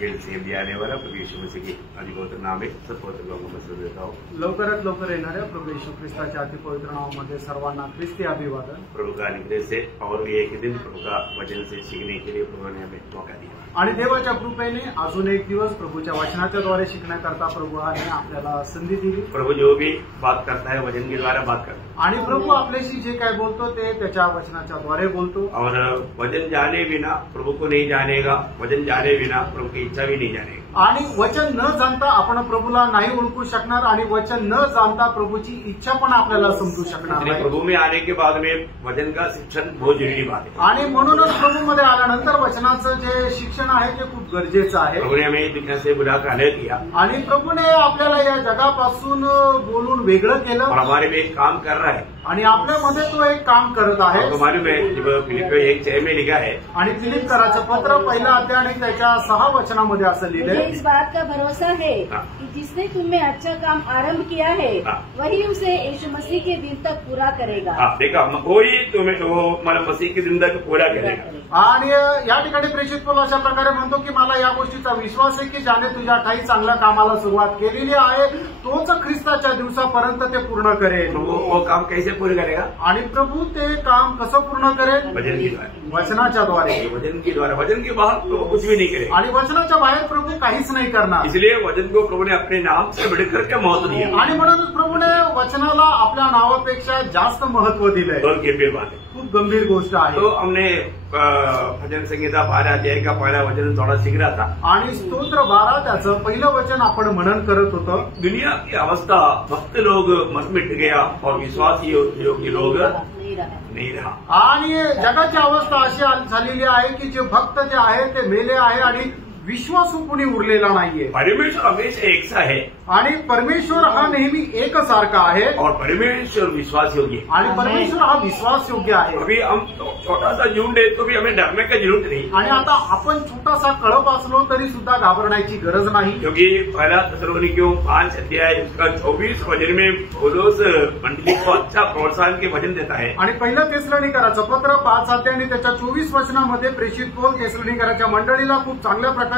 Gel से भी आने वाला प्रभु यीशु मसीह के अधिपवित्र नाम में सब पवित्र लोगों को शुभ देता हूँ। लवकरात लवकर येणाऱ्या प्रभू येशू ख्रिस्ताच्या अतिपवित्र नावामध्ये सर्वांना ख्रिस्ती अभिवादन। प्रभु का अनुग्रह से और भी एक दिन प्रभु का वचन से सीखने के लिए प्रभु ने हमें मौका दिया आणि देवाच्या कृपेने अजून एक दिवस प्रभूच्या वचनाच्या द्वारे शिकण्याकरता प्रभूने आपल्याला संधी दिली। प्रभु जो भी बात करता है वचन के द्वारा बात करता है आणि प्रभू आपल्याशी जे काय बोलतो ते त्याच्या वचनाच्या द्वारे बोलतो। और वचन जाने बिना प्रभु को नहीं जानेगा, वचन जाने बिना प्रभु की इच्छा भी नहीं जानेगा। आणि वचन न जाणता आपण प्रभूला नाही ओळखू शकणार आणि वचन न जाणता प्रभूची इच्छा पण आपल्याला समजू शकणार नाही। प्रभु में आने के बाद में वचन का शिक्षण बहुत जरूरी बात है आणि म्हणूनच प्रभूमध्ये आल्यानंतर वचनाचं जे शिक्षण आहे ते खूप गरजेचं आहे। प्रभु ने हमें दुनिया से बुलाकर अलग किया आणि प्रभूने आपल्याला या जगापासून बोलून वेगळं केलं और हमारे में एक काम कर रहा है आणि आपल्यामध्ये तो एक काम करत आहे। मालूम है जब फिलिपियों 1:6 में लिखा है आणि फिलिप्पीकराचं पत्र पहिला अध्याय आणि त्याच्या 6 वचनामध्ये असं लिहिलंय, इस बात का भरोसा है कि जिसने तुम्हें अच्छा काम आरंभ किया है वही उसे यीशु मसीह के दिन तक पूरा करेगा। देखा कोई तुम्हें वो मतलब मसीह के दिन तक पूरा करेगा। आणि या ठिकाणी प्रेषित पौल अशा प्रकारे म्हणतो की मला या गोष्टीचा विश्वास आहे की ज्याने तुझ्या ठाई चांगल्या कामाला सुरुवात केलेली आहे तोच ख्रिस्ताच्या दिवसापर्यंत ते पूर्ण करेल। वो काम कैसे पूरे करेगा? आणि प्रभू ते काम कसं पूर्ण करेल? वचन के द्वारा, वचनाच्या द्वारे। वचन के द्वारा, वचन के बाहर तो कुछ भी नहीं करेगा आणि वचनाच्या बाहेर प्रभू काहीच नाही करणार। इसलिए वचन को प्रभु ने अपने नाम से बढ़कर के महत्व दिया आणि म्हणूनच प्रभूने वचनाला आपल्या नावापेक्षा जास्त महत्व दिलंय। बहुत गंभीर बात है, खूप गंभीर गोष्ट आहे। तो हमने भजन संहिता 12 अध्याय का पहला वचन थोड़ा सीख रहा था आणि स्तोत्र 12 त्याचं पहिलं वचन आपण मनन करत होतो। दुनिया की अवस्था भक्त लोग मत मिट गया और विश्वासी योग्य लोग नहीं रहा। आणि जगाची अवस्था अशी झालेली आहे की जे भक्त जे आहे ते मेले आहे आणि विश्वासू कुणी उरलेला नाहीये। परमेश्वर हमेशा एकसा है आणि परमेश्वर हा नेहमी एकसारखा आहे और परमेश्वर विश्वास योग्य आणि परमेश्वर हा विश्वास योग्य आहे। अभी हम छोटा सा झुंड है तो भी हमें डरने की जरूरत नहीं आणि आता आपण छोटासा कळप असलो तरी सुद्धा घाबरण्याची गरज नाही, क्योंकि पहला थिस्सलुनीकियों 5 अध्याय उसका 24 वचन में पौलुस मंडली को अच्छा प्रोत्साहन के वचन देता है। आणि पहिलं थिस्सलुनीकराचं पत्र 5 अध्याय आणि त्याच्या 24 वचनामध्ये प्रेषित पौल थिस्सलुनीकराच्या मंडळीला खूप चांगल्या प्रकारे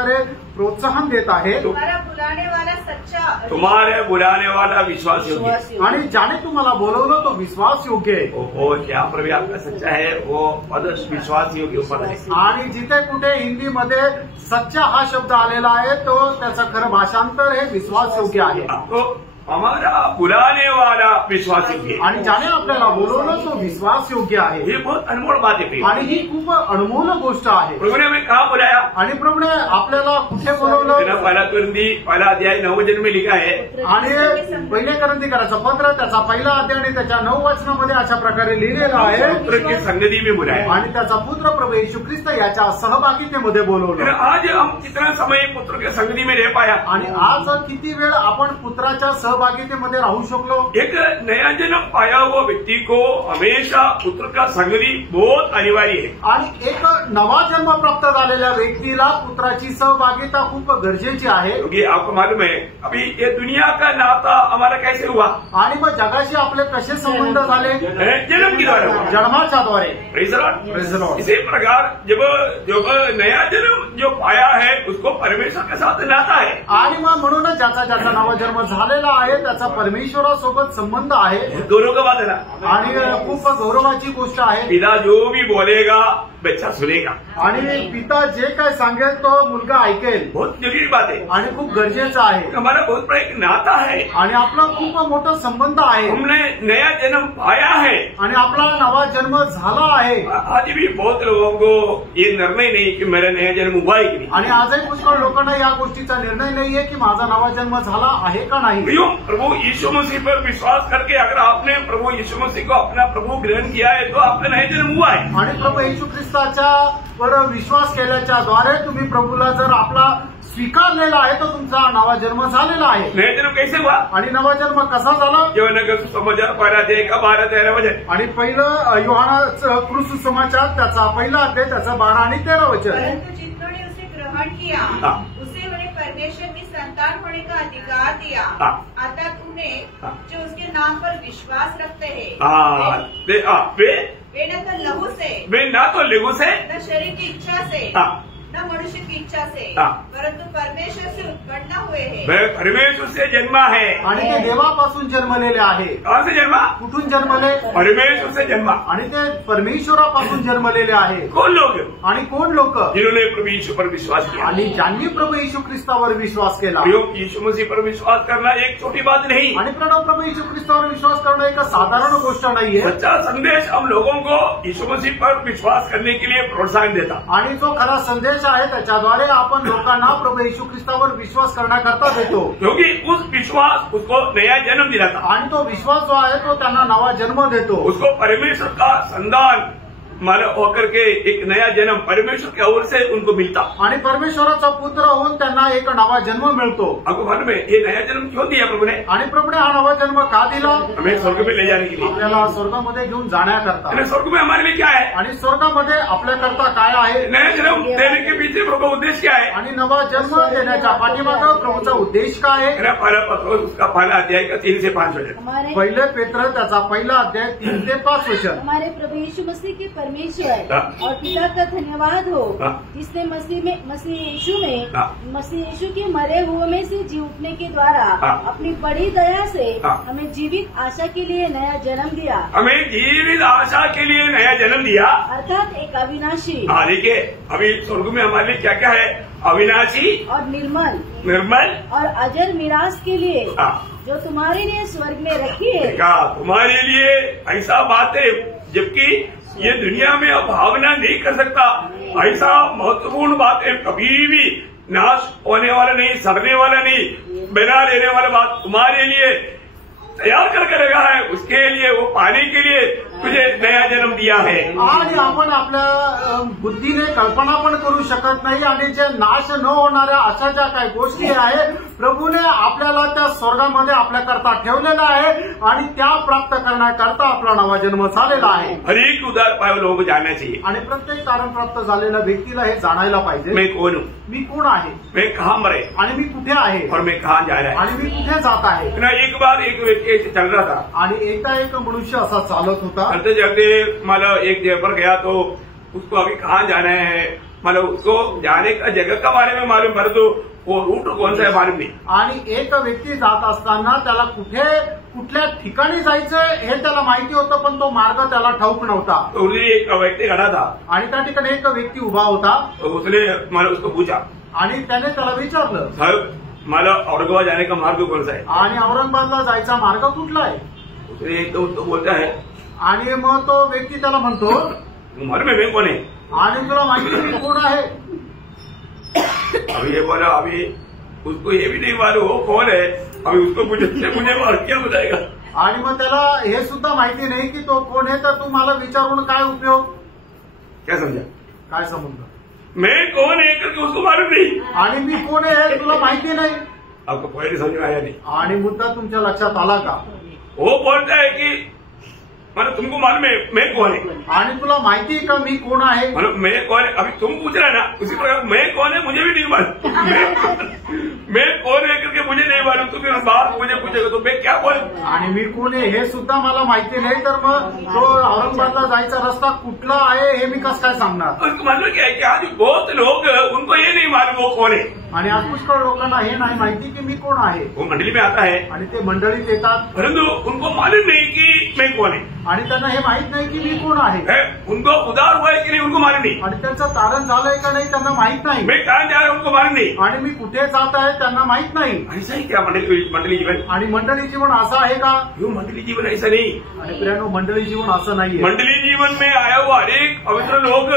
प्रोत्साहन देत आहे। तुम्हारा बुलाने वाला सच्चा, तुम्हारे बुलाने वाला विश्वास योग्य, आणि ज्याने तुम्हाला बोलवलं तो विश्वास योग्य आहे। वो जहाँ पर भी आपका सच्चा है वो पद विश्वास योग्य पद है। आणि जिथे कुठे हिंदीमध्ये सच्चा हा शब्द आलेला आहे तो त्याचं खरं भाषांतर हे विश्वास योग्य आहे। तो हमारा बुलाने वाला विश्वास योग्य, आणि ज्याने आपल्याला बोलवलं तो विश्वास योग्य आहे। ये बहुत अनमोल बात है आणि ही खूप अनमोल गोष्ट आहे। प्रभु ने हमें कहाँ बुलाया? आणि प्रभूने आपल्याला कुठे बोलवलं? पहला कुरिन्थी पहला अध्याय 9 वचन में लिखा है आणि पहिले कुरिन्थीकराचं पत्र त्याचा पहिला अध्याय आणि त्याच्या 9 वचनामध्ये अशा प्रकारे लिहिलेलं आहे, पुत्र की संगति में बुलाया आणि त्याचा पुत्र प्रभू येशू ख्रिस्त याच्या सहभागितेमध्ये बोलवलं। आज हम कितना समय पुत्र के संगति में रह पाया आणि आज किती वेळ आपण पुत्राच्या सहभागितेमध्ये राहू शकलो? एक नया जन्म पाया हुआ व्यक्ति को हमेशा पुत्र का संगति बहुत अनिवार्य है। आणि एक नवा जन्म प्राप्त झालेल्या व्यक्तीला पुत्राची सहभागिता खूप गरजेची आहे। क्योंकि आपको मालूम है अभी ये दुनिया का नाता हमारा कैसे हुआ? आणि मग जगाशी आपले कसे संबंध झाले? जन्म के द्वारा हुआ, जन्माच्या द्वारे। Praise the Lord. Praise the Lord. इसी प्रकार जब नया जन्म जो पाया है उसको परमेश्वर के साथ नाता है। आणि मग म्हणूनच ज्याचा नवा जन्म झालेला आहे त्याचा परमेश्वरासोबत संबंध आहे। दोनों का बात है ना, आणि खूप गौरवाची गोष्ट आहे। पिता जो भी बोलेगा बच्चा सुनेगा, आणि पिता जे काय सांगेल तो मुलगा ऐकेल। बहुत जरूरी बात है आणि खूप गरजेचं आहे। हमारा बहुत बड़ा एक नाता है आणि आपला खूप मोठा संबंध आहे। हमने नया जन्म पाया है आणि आपला नवा जन्म झाला आहे। आज भी बहुत लोगों को ये निर्णय नहीं कि मेरा नया जन्म हुआ है कि नहीं। आणि आजही पुष्कळ लोकांना या गोष्टीचा निर्णय नाहीये की माझा नवा जन्म झाला आहे का नाही। प्रभु यीशु मसीह पर विश्वास करके अगर आपने प्रभु यीशु मसीह को अपना प्रभु ग्रहण किया है तो आपका नया जन्म हुआ है। आणि प्रभू येशू ख्रिस्ताच्या वर विश्वास केल्याच्या द्वारे तुम्ही प्रभूला जर आपला स्वीकारलेला आहे तो तुमचा नवा जन्म झालेला आहे। नया जन्म कैसे हुआ? आणि नवा जन्म कसा झाला? योहानगर सुसमाचार 12:12-13 वचन, आणि पहिलं योहानाचं सुसमाचार त्याचा पहिला अध्याय त्याचा 12 आणि 13 वचन। परंतु जिन्होंने उसे ग्रहण किया उसे उन्हें परमेश्वर में संतान होने का अधिकार दिया। अतः तुम्हें जो उसके नाम पर विश्वास रखते हैं वे न तो लहू से, वे ना तो लहू से, न शरीर की इच्छा से, न मनुष्य की इच्छा से परंतु परमेश्वर से उत्पन्न हुए हैं। वह परमेश्वर से जन्मा है आणि ते देवापासून जन्मलेले आहे। कहाँ से जन्मा? कुठून जन्मले? परमेश्वर से जन्मा। आणि ते परमेश्वरापासून जन्मलेले आहे। कौन लोग? आणि कोण लोक? जिन्होंने प्रभु यीशु पर विश्वास किया आणि ज्यांनी प्रभु येशू ख्रिस्तावर विश्वास केला। यीशु मसीह पर विश्वास करना एक छोटी बात नहीं। आणि प्रभु येशू ख्रिस्तावर विश्वास करणं एक साधारण गोष्ट नाहीये। सच्चा संदेश हम लोगों को यीशु मसीह पर विश्वास करने के लिए प्रोत्साहन देता। आणि जो खरा संदेश आहे त्याच्याद्वारे आपण लोकांना प्रभु येशू ख्रिस्तावर विश्वास करण्याकरता देतो, क्योंकि उस विश्वास उसको नया जन्म दिलाता। आणि तो विश्वास जो आहे तो त्यांना नवा जन्म देतो। उसको परमेश्वर का संतान मानव होकर के एक नया जन्म परमेश्वर की ओर से उनको मिलता आणि परमेश्वराचा पुत्र होऊन त्यांना एक नवा जन्म मिळतो। आपको मालूम है ये नया जन्म क्यों दिया प्रभु ने? आणि प्रभुने हा नवा जन्म का दिला? हमें स्वर्ग में ले जाने के लिए, आपल्याला स्वर्गामध्ये घेऊन जाण्याकरता। स्वर्ग में हमारे लिए क्या है? आणि स्वर्गामध्ये आपल्याकरता काय आहे? नया जन्म देने के पीछे प्रभु का उद्देश्य क्या है? आणि नवा जन्म देण्याच्या पाठीमागे प्रभूचा उद्देश काय आहे? पहला पत्र उसका पहला अध्याय का 3 से 5 वचन। पहिले पेत्र त्याचा पहिला अध्याय 3 ते 5 वचन। हमारे प्रभु यीशु मसीह के परमेश्वर और पिता का धन्यवाद हो जिसने मसीह यीशु के मरे हुए में से जी उठने के द्वारा अपनी बड़ी दया से हमें जीवित आशा के लिए नया जन्म दिया। हमें जीवित आशा के लिए नया जन्म दिया, अर्थात एक अविनाशी। देखिए अभी स्वर्ग में हमारे लिए क्या क्या है? अविनाशी और निर्मल और अजर मिरास के लिए जो तुम्हारे लिए स्वर्ग में रखी है। तुम्हारे लिए ऐसा बात है जबकि ये दुनिया में अब भावना नहीं कर सकता। ऐसा महत्वपूर्ण बात है, कभी भी नाश होने वाला नहीं, सड़ने वाला नहीं, बना रहने वाला बात तुम्हारे लिए तयार करके रखा है। उसके लिए वो पाने के लिए तुझे नया जन्म दिया है। आणि आपण आपल्या बुद्धीने कल्पना पण करू शकत नाही। आणि जे नाश न होणाऱ्या अशा ज्या काही गोष्टी आहेत प्रभूने आपल्याला त्या स्वर्गामध्ये आपल्याकरता ठेवलेला आहे आणि त्या प्राप्त करण्याकरता आपला नवा जन्म झालेला आहे। हर एक उदार पाय लोगों को जानना चाहिए। आणि प्रत्येक कारण प्राप्त झालेल्या व्यक्तीला हे जाणायला पाहिजे, मैं कौन हूँ, मी कोण आहे, मैं कहाँ मरे आणि मी कुठे आहे, और मैं कहाँ जा रहा है, आणि मी कुठे जात आहे। एक बार एक व्यक्ति चल रहा था आणि एकदा एक मनुष्य असा चालत होता। चलते चलते मतलब एक जगह पर गया तो उसको अभी कहाँ जाना है, मतलब उसको जाने का जगह का बारे में मालूम, परंतु वो रूट कौन सा है मालूम नहीं। आणि एक व्यक्ती जात असताना त्याला कुठल्या ठिकाणी जायचं हे त्याला माहिती होतं, पण तो मार्ग त्याला ठाऊक नव्हता। तो एक व्यक्ति खड़ा था आणि त्या ठिकाणी एक व्यक्ती उभा होता। तो उसने मतलब उसको पूछा आणि त्याने त्याला विचारलं, साहब मला औरंगाबाद जाने का मार्ग कौन सा है? आणि औरंगाबादला जायचा मार्ग कुठला आहे? उसने तो बोलता है, आणि मग तो व्यक्ती त्याला म्हणतो, मालूम है मैं कौन है? आणि तुला माहिती मी कोण आहे? अभी ये बोला, अभी उसको ये भी नहीं मालूम हो कौन है। अभी उसको मुझे क्या बताएगा? आणि मग त्याला हे सुद्धा माहिती नाही की तो कोण आहे, तर तू मला विचारून काय उपयोग? क्या समझा? काय समजलं? मैं कौन है करके उसको मालूम नहीं, आणि मी कोण आहे तुला माहिती नाही। आपको पहले समझ में आया नहीं? आणि मुद्दा तुमच्या लक्षात आला का? वो बोलता है कि मतलब तुमको मालूम है मैं कौन है, आणि तुला माहिती आहे का मी कोण आहे? मतलब मैं कौन है, अभी तुम पूछ रहे ना उसी प्रकार मैं कौन है मुझे भी नहीं मालूम। मैं कौन है करके मुझे नहीं मालूम, तो फिर बात मुझे पूछेगा तो मैं क्या बोलूं? आणि मी कोण आहे हे सुद्धा मला माहिती नाही, तर मग तो औरंगाबादला जायचा रस्ता कुठला आहे हे मी कसं काय सांगणार? उसको मालूम क्या है कि आज बहुत लोग उनको ये नहीं मालूम वो कौन है। आणि आज पुष्कळ लोकांना हे नाही माहिती की मी कोण आहे। वो मंडली में आता है आणि ते मंडळीत येतात, परंतु उनको मालूम नहीं कि मैं कौन है। आणि त्यांना हे माहित नाही की मी कोण आहे। उनको उधार हुआ है कि नहीं उनको मालूम नहीं, आणि त्यांचं तारण झालंय का नाही त्यांना माहित नाही। मैं कहाँ जा रहा हूँ उनको मालूम नहीं, आणि मी कुठे जात आहे त्यांना माहित नाही। ऐसा ही क्या मंडली जीवन? आणि मंडळी जीवन असं आहे का? यो मंडली जीवन ऐसा नहीं। आणि प्रियानो मंडळी जीवन असं नाहीये। मंडली जीवन में आया हुआ अनेक पवित्र लोग,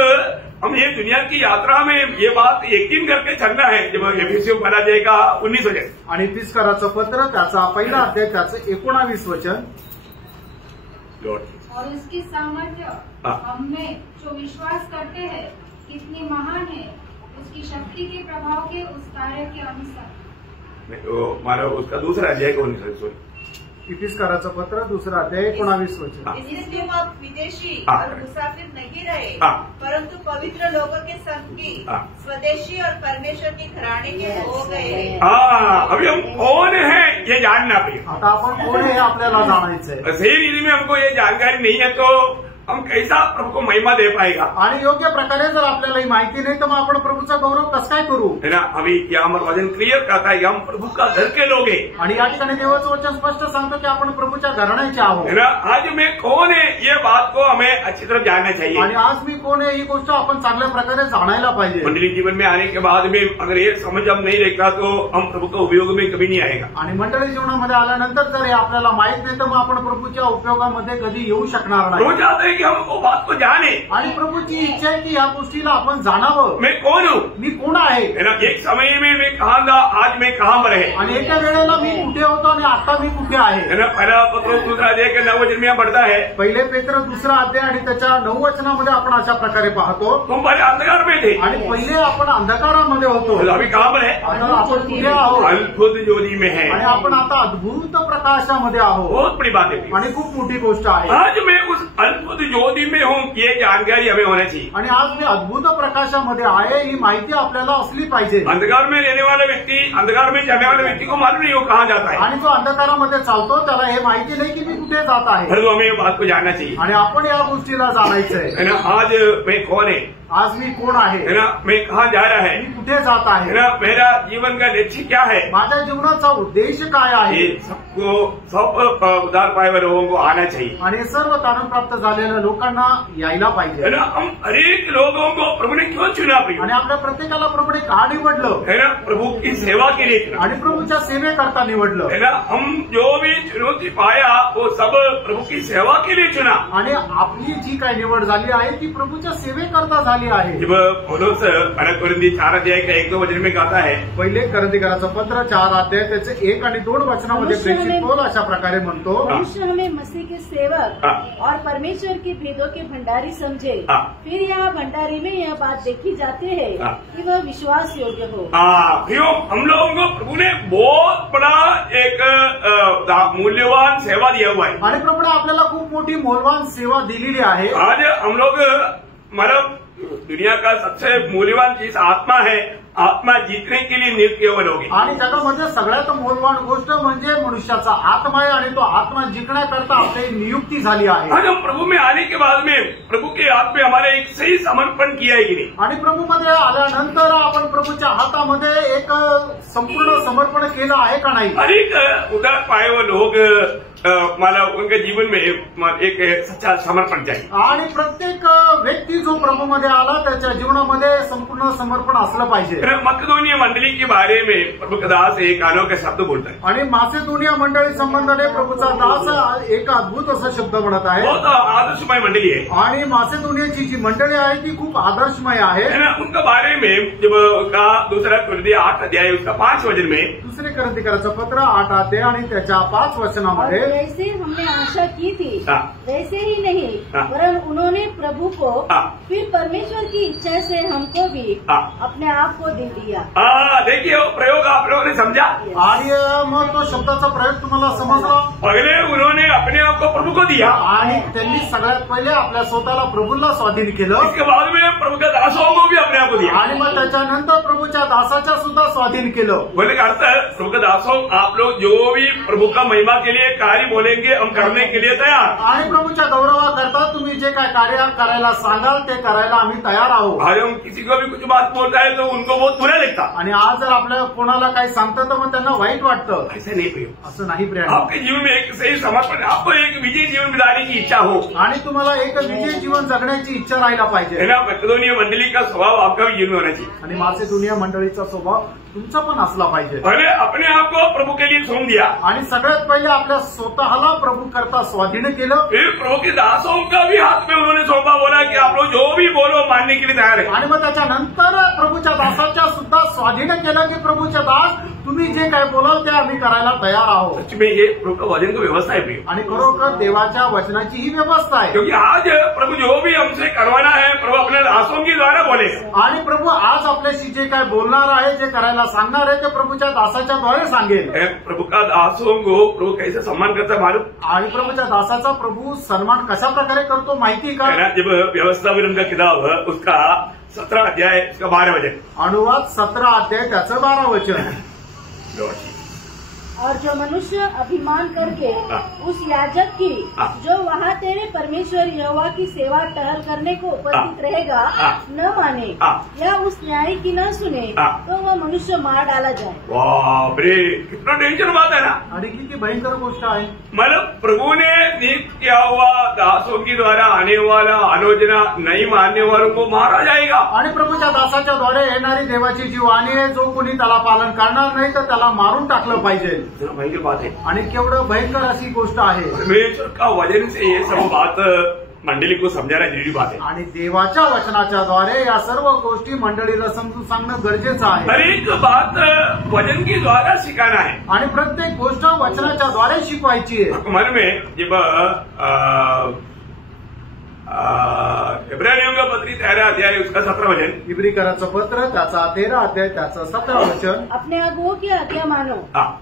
हम ये दुनिया की यात्रा में ये बात यकीन करके चलना है। जब एफिसियों पहला अध्याय का 19 वचन आणि तिसकराचं पत्र त्याचा पहिला अध्याय त्याचं 19 वचन, और उसकी सामर्थ्य हमें जो विश्वास करते हैं कितनी महान है, उसकी शक्ति के प्रभाव के उस कार्य के अनुसार। मानो उसका दूसरा अध्याय का 19 वचन, तिसकराचं पत्र दूसरा अध्याय 19 वचन। इसलिए तुम अब विदेशी और मुसाफिर नहीं रहे, परंतु पवित्र लोगों के संगी, स्वदेशी और परमेश्वर की घराने के हो गए। अभी हम कौन है ये जानना पड़ेगा। आता आपण कोण हे आपल्याला जाणायचंय। सही रीति में हमको ये जानकारी नहीं है तो हम कैसा प्रभु को महिमा दे पाएगा। आणि योग्य प्रकारे जर आपल्याला ही माहिती नाही तर मग आपण प्रभूचा गौरव कसं काय करू। है ना, अभी यहाँ हमारा वचन क्लियर कहता है कि हम प्रभु का घर के लोग हैं। आणि या ठिकाणी देवाचं वचन स्पष्ट सांगतो की आपण प्रभूच्या घराण्याचे आहोत। है ना, आज मैं कौन है ये बात को हमें अच्छी तरह जानना चाहिए। आणि आज मी कोण आहे ही गोष्ट आपण चांगल्या प्रकारे जाणायला पाहिजे। मंडली जीवन में आने के बाद में अगर ये समझ हम नहीं रखा तो हम प्रभु का उपयोग में कभी नहीं आएगा। आणि मंडळी जीवनामध्ये आल्यानंतर जर हे आपल्याला माहित नाही तर मग आपण प्रभूच्या उपयोगामध्ये कधी येऊ शकणार नाही। रोज चाहते हैं कि हम वो बात को जाने। आणि प्रभूची इच्छा आहे की या गोष्टीला आपण जाणावं। मैं कौन हूँ, मी कोण आहे। है ना, एक समय में मैं कहाँ था, आज मैं कहाँ पर है। आणि एका वेळेला मी कुठे होतो आणि आता मी कुठे आहे। है ना, पहला पत्र दूसरा अध्याय के 9 वचन में यहाँ बढ़ता है, पहिले पेत्र दुसरा अध्याय आणि त्याच्या 9 वचनामध्ये आपण अशा प्रकारे पाहतो, तुम पहले अंधकार में थे, आणि पहिले आपण अंधकारामध्ये होतो, अभी कहाँ पर है, आता आपण कुठे आहोत, अद्भुत ज्योति में है। आणि आपण आता अद्भुत प्रकाशामध्ये आहोत। बहुत बड़ी बात है आणि खूप मोठी गोष्ट आहे। आज मैं उस अद्भुत ज्योति में हूँ, ये जानकारी हमें होना चाहिए। आणि आज मी अद्भुत प्रकाशामध्ये आहे ही माहिती आपल्याला असली पाहिजे। अंधकार में रहने वाला व्यक्ति, अंधकार में चलने वाले व्यक्ति को मालूम नहीं हो कहाँ जाता है, आणि जो अंधकारामध्ये चालतो त्याला हे माहिती नाही की मी कुठे जात आहे। परंतु हमें ये बात को जानना चाहिए। आणि आपण या गोष्टीला जाणायचंय, है ना, आज मैं कौन है, आज मी कोण आहे, है ना, मैं कहाँ जा रहा है, मी कुठे जात है आहे, ना, मेरा जीवन का लक्ष्य क्या है, माझ्या जीवनाचा उद्देश काय आहे। ये सबको सब उद्धार पाए हुए लोगों को आना चाहिए। आणि सर्व तारण प्राप्त झालेल्या लोकांना यायला है पाहिजे। ना, हम हरेक लोगों को प्रभु ने क्यों चुना प्रिय, आणि आपल्या प्रत्येकाला प्रभूने का निवडलं, है ना, प्रभु की सेवा के लिए चुना, आणि प्रभूच्या सेवेकरता निवडलं। है ना, हम जो भी चुनौती पाया वो सब प्रभु की सेवा के लिए चुना। आणि आपली जी काही निवड झाली आहे ती प्रभूच्या सेवेकरता झाली आहे। जब पौलुस पहला कोरिन्थी 4 अध्याय का 1-2 वचन में कहता है, पहिले करंथीकराचं पत्र 4 अध्याय त्याचे 1 आणि 2 वचनामध्ये प्रेषित पौल अशा प्रकारे म्हणतो, मनुष्य हमें मसीह के सेवक और परमेश्वर के भेदों के भंडारी समझे, फिर यहाँ भंडारी में यह बात देखी जाती है कि वह विश्वास योग्य हो। प्रियो, हम लोगों को प्रभु ने बहुत बड़ा एक मूल्यवान सेवा दिया हुआ है। आणि प्रभूने आपल्याला खूप मोठी मौल्यवान सेवा दिलेली आहे। आज हम लोग मतलब दुनिया का सबसे मूल्यवान चीज आत्मा है, आत्मा जीतने के लिए नियुक्त केवल होगी। आणि जगामध्ये सगळ्यात मौल्यवान गोष्ट म्हणजे मनुष्याचा आत्मा आहे, आणि तो आत्मा जिंकण्याकरता आपली नियुक्ती झाली आहे। आज हम प्रभु में आने के बाद में प्रभु के हाथ में हमारे एक सही समर्पण किया है कि नहीं, आणि प्रभूमध्ये आल्यानंतर आपण प्रभूच्या हातामध्ये एक संपूर्ण समर्पण केलं आहे का नाही। हर एक उदार पाए हुए लोग मतलब उनके जीवन में एक सच्चा समर्पण चाहिए। आणि प्रत्येक व्यक्ती जो प्रभूमध्ये आला त्याच्या जीवनामध्ये संपूर्ण समर्पण असलं पाहिजे। मकदोनिया मंडली के बारे में प्रभु का दास एक अनोखा शब्द बोलता है, आणि मासेदोनिया मंडळी संबंधाने प्रभूचा दास एक अद्भुत असा शब्द म्हणत आहे। बहुत आदर्शमय मंडली है, आणि मासेदोनियाची जी मंडळी आहे ती खूप आदर्शमय आहे। उनका बारे में जब उसका दूसरा कोरिन्थी 8 अध्याय उसका 5 वचन में, दुसरे करंथीकराचं पत्र 8 अध्याय आणि त्याच्या 5 वचनामध्ये, जैसे हमने आशा की थी वैसे ही नहीं, वरन उन्होंने प्रभु को फिर परमेश्वर की इच्छा से हमको भी अपने आप को दे दिया। देखिए वो प्रयोग आप लोगों ने समझा, आणि मग तो शब्दाचा प्रयोग तुम्हाला समजला। पहले उन्होंने अपने आप को प्रभु को दिया, आणि त्यांनी सगळ्यात पहिले आपल्या स्वतःला प्रभूला स्वाधीन केलं। इसके बाद में प्रभु के दासों को भी अपने आप को दिया, आणि मग त्याच्यानंतर प्रभूच्या दासाच्या सुद्धा स्वाधीन केलं। बोलने का अर्थ है प्रभु के दासों आप लोग जो भी प्रभु का महिमा के लिए कार्य बोलेंगे हम करने के लिए तैयार। आणि प्रभूच्या गौरवाकरता तुम्ही जे काय कार्य करायला सांगाल ते करायला आम्ही तयार आहोत। आज हम किसी को भी कुछ बात बोलता है तो उनको बहुत बुरा लगता, आणि आज जर आपल्या कोणाला काही सांगतं तर मग त्यांना वाईट वाटतं। ऐसे नहीं प्रिय, असं नाही प्रिय। आपके जीवन में एक सही समर्पण, आपको एक विजय जीवन बिताने की इच्छा हो, आणि तुम्हाला एक विजय जीवन जगण्याची इच्छा राहायला पाहिजे। है ना, मकदोनिया मंडली का स्वभाव आपका भी जीवन में होना चाहिए। आणि मासेदोनिया मंडळीचा स्वभाव तुमचा पण असला पाहिजे। पहले अपने आप को प्रभु के लिए सौंप दिया, आणि सगळ्यात पहिले आपल्या स्वतःला प्रभू करता स्वाधीन केलं। फिर प्रभु के दासों का भी हाथ में उन्होंने सौंपा, बोला कि आप लोग जो भी बोलो मानने के लिए तैयार है। आणि मग त्याच्यानंतर प्रभूच्या दासाच्या सुद्धा स्वाधीन केलं की प्रभूच्या दास तुम्ही जे काय बोलाल ते आम्ही करायला तयार आहोत। सच में ये प्रभु का वचन की व्यवस्था है प्रिय, आणि खरोखर देवाच्या वचनाची ही व्यवस्था आहे। क्योंकि आज प्रभु जो भी हमसे करवाना है प्रभु अपने दासों के द्वारा बोलेगा। आणि प्रभू आज आपल्याशी जे काय बोलणार आहे, जे करायला सांगणार आहे ते प्रभूच्या दासाच्या द्वारे सांगेल। प्रभु का दासों को प्रभु कैसे सम्मान करता मालूम, आणि प्रभूच्या दासाचा प्रभू सन्मान कशा प्रकारे करतो माहिती का? जब व्यवस्था विवरण का किताब उसका 17 अध्याय उसका 12 वचन, अनुवाद 17 अध्याय त्याचं 12 वचन। और जो मनुष्य अभिमान करके उस याजक की जो वहाँ तेरे परमेश्वर यहोवा की सेवा टहल करने को उपस्थित रहेगा न माने या उस न्याय की न सुने तो वह मनुष्य मार डाला जाए। बाप रे, कितना डेंजर बात है ना। आणि किती भयंकर गोष्ट आहे। मतलब प्रभु ने नियुक्त किया हुआ दासों के द्वारा आने वाला आलोचना नहीं मानने वालों को मारा जाएगा। आणि प्रभूच्या दासाच्या द्वारे येणारी देवाची जी वाणी आहे, जो कोणी त्याला पालन करणार नाही तर त्याला मारून टाकलं पाहिजे। भयंकर बात है। आणि केवढं भयंकर अशी गोष्ट आहे। परमेश्वर का वचन से ये सब बात मंडली को समझाना जरूरी बात है। आणि देवाच्या वचनाच्या द्वारे या सर्व गोष्टी मंडळीला समजून सांगणं गरजेचं आहे। हर एक बात वचन के द्वारा सिखाना है आणि प्रत्येक गोष्ट वचनाच्या द्वारे शिकवायची आहे। मन में जब इब्रानियों का पत्री 13 अध्याय उसका 17 वचन, इब्रिकराचं पत्र त्याचा 13 अध्याय त्याचं 17 वचन, अपने अगुओं की आज्ञा मानो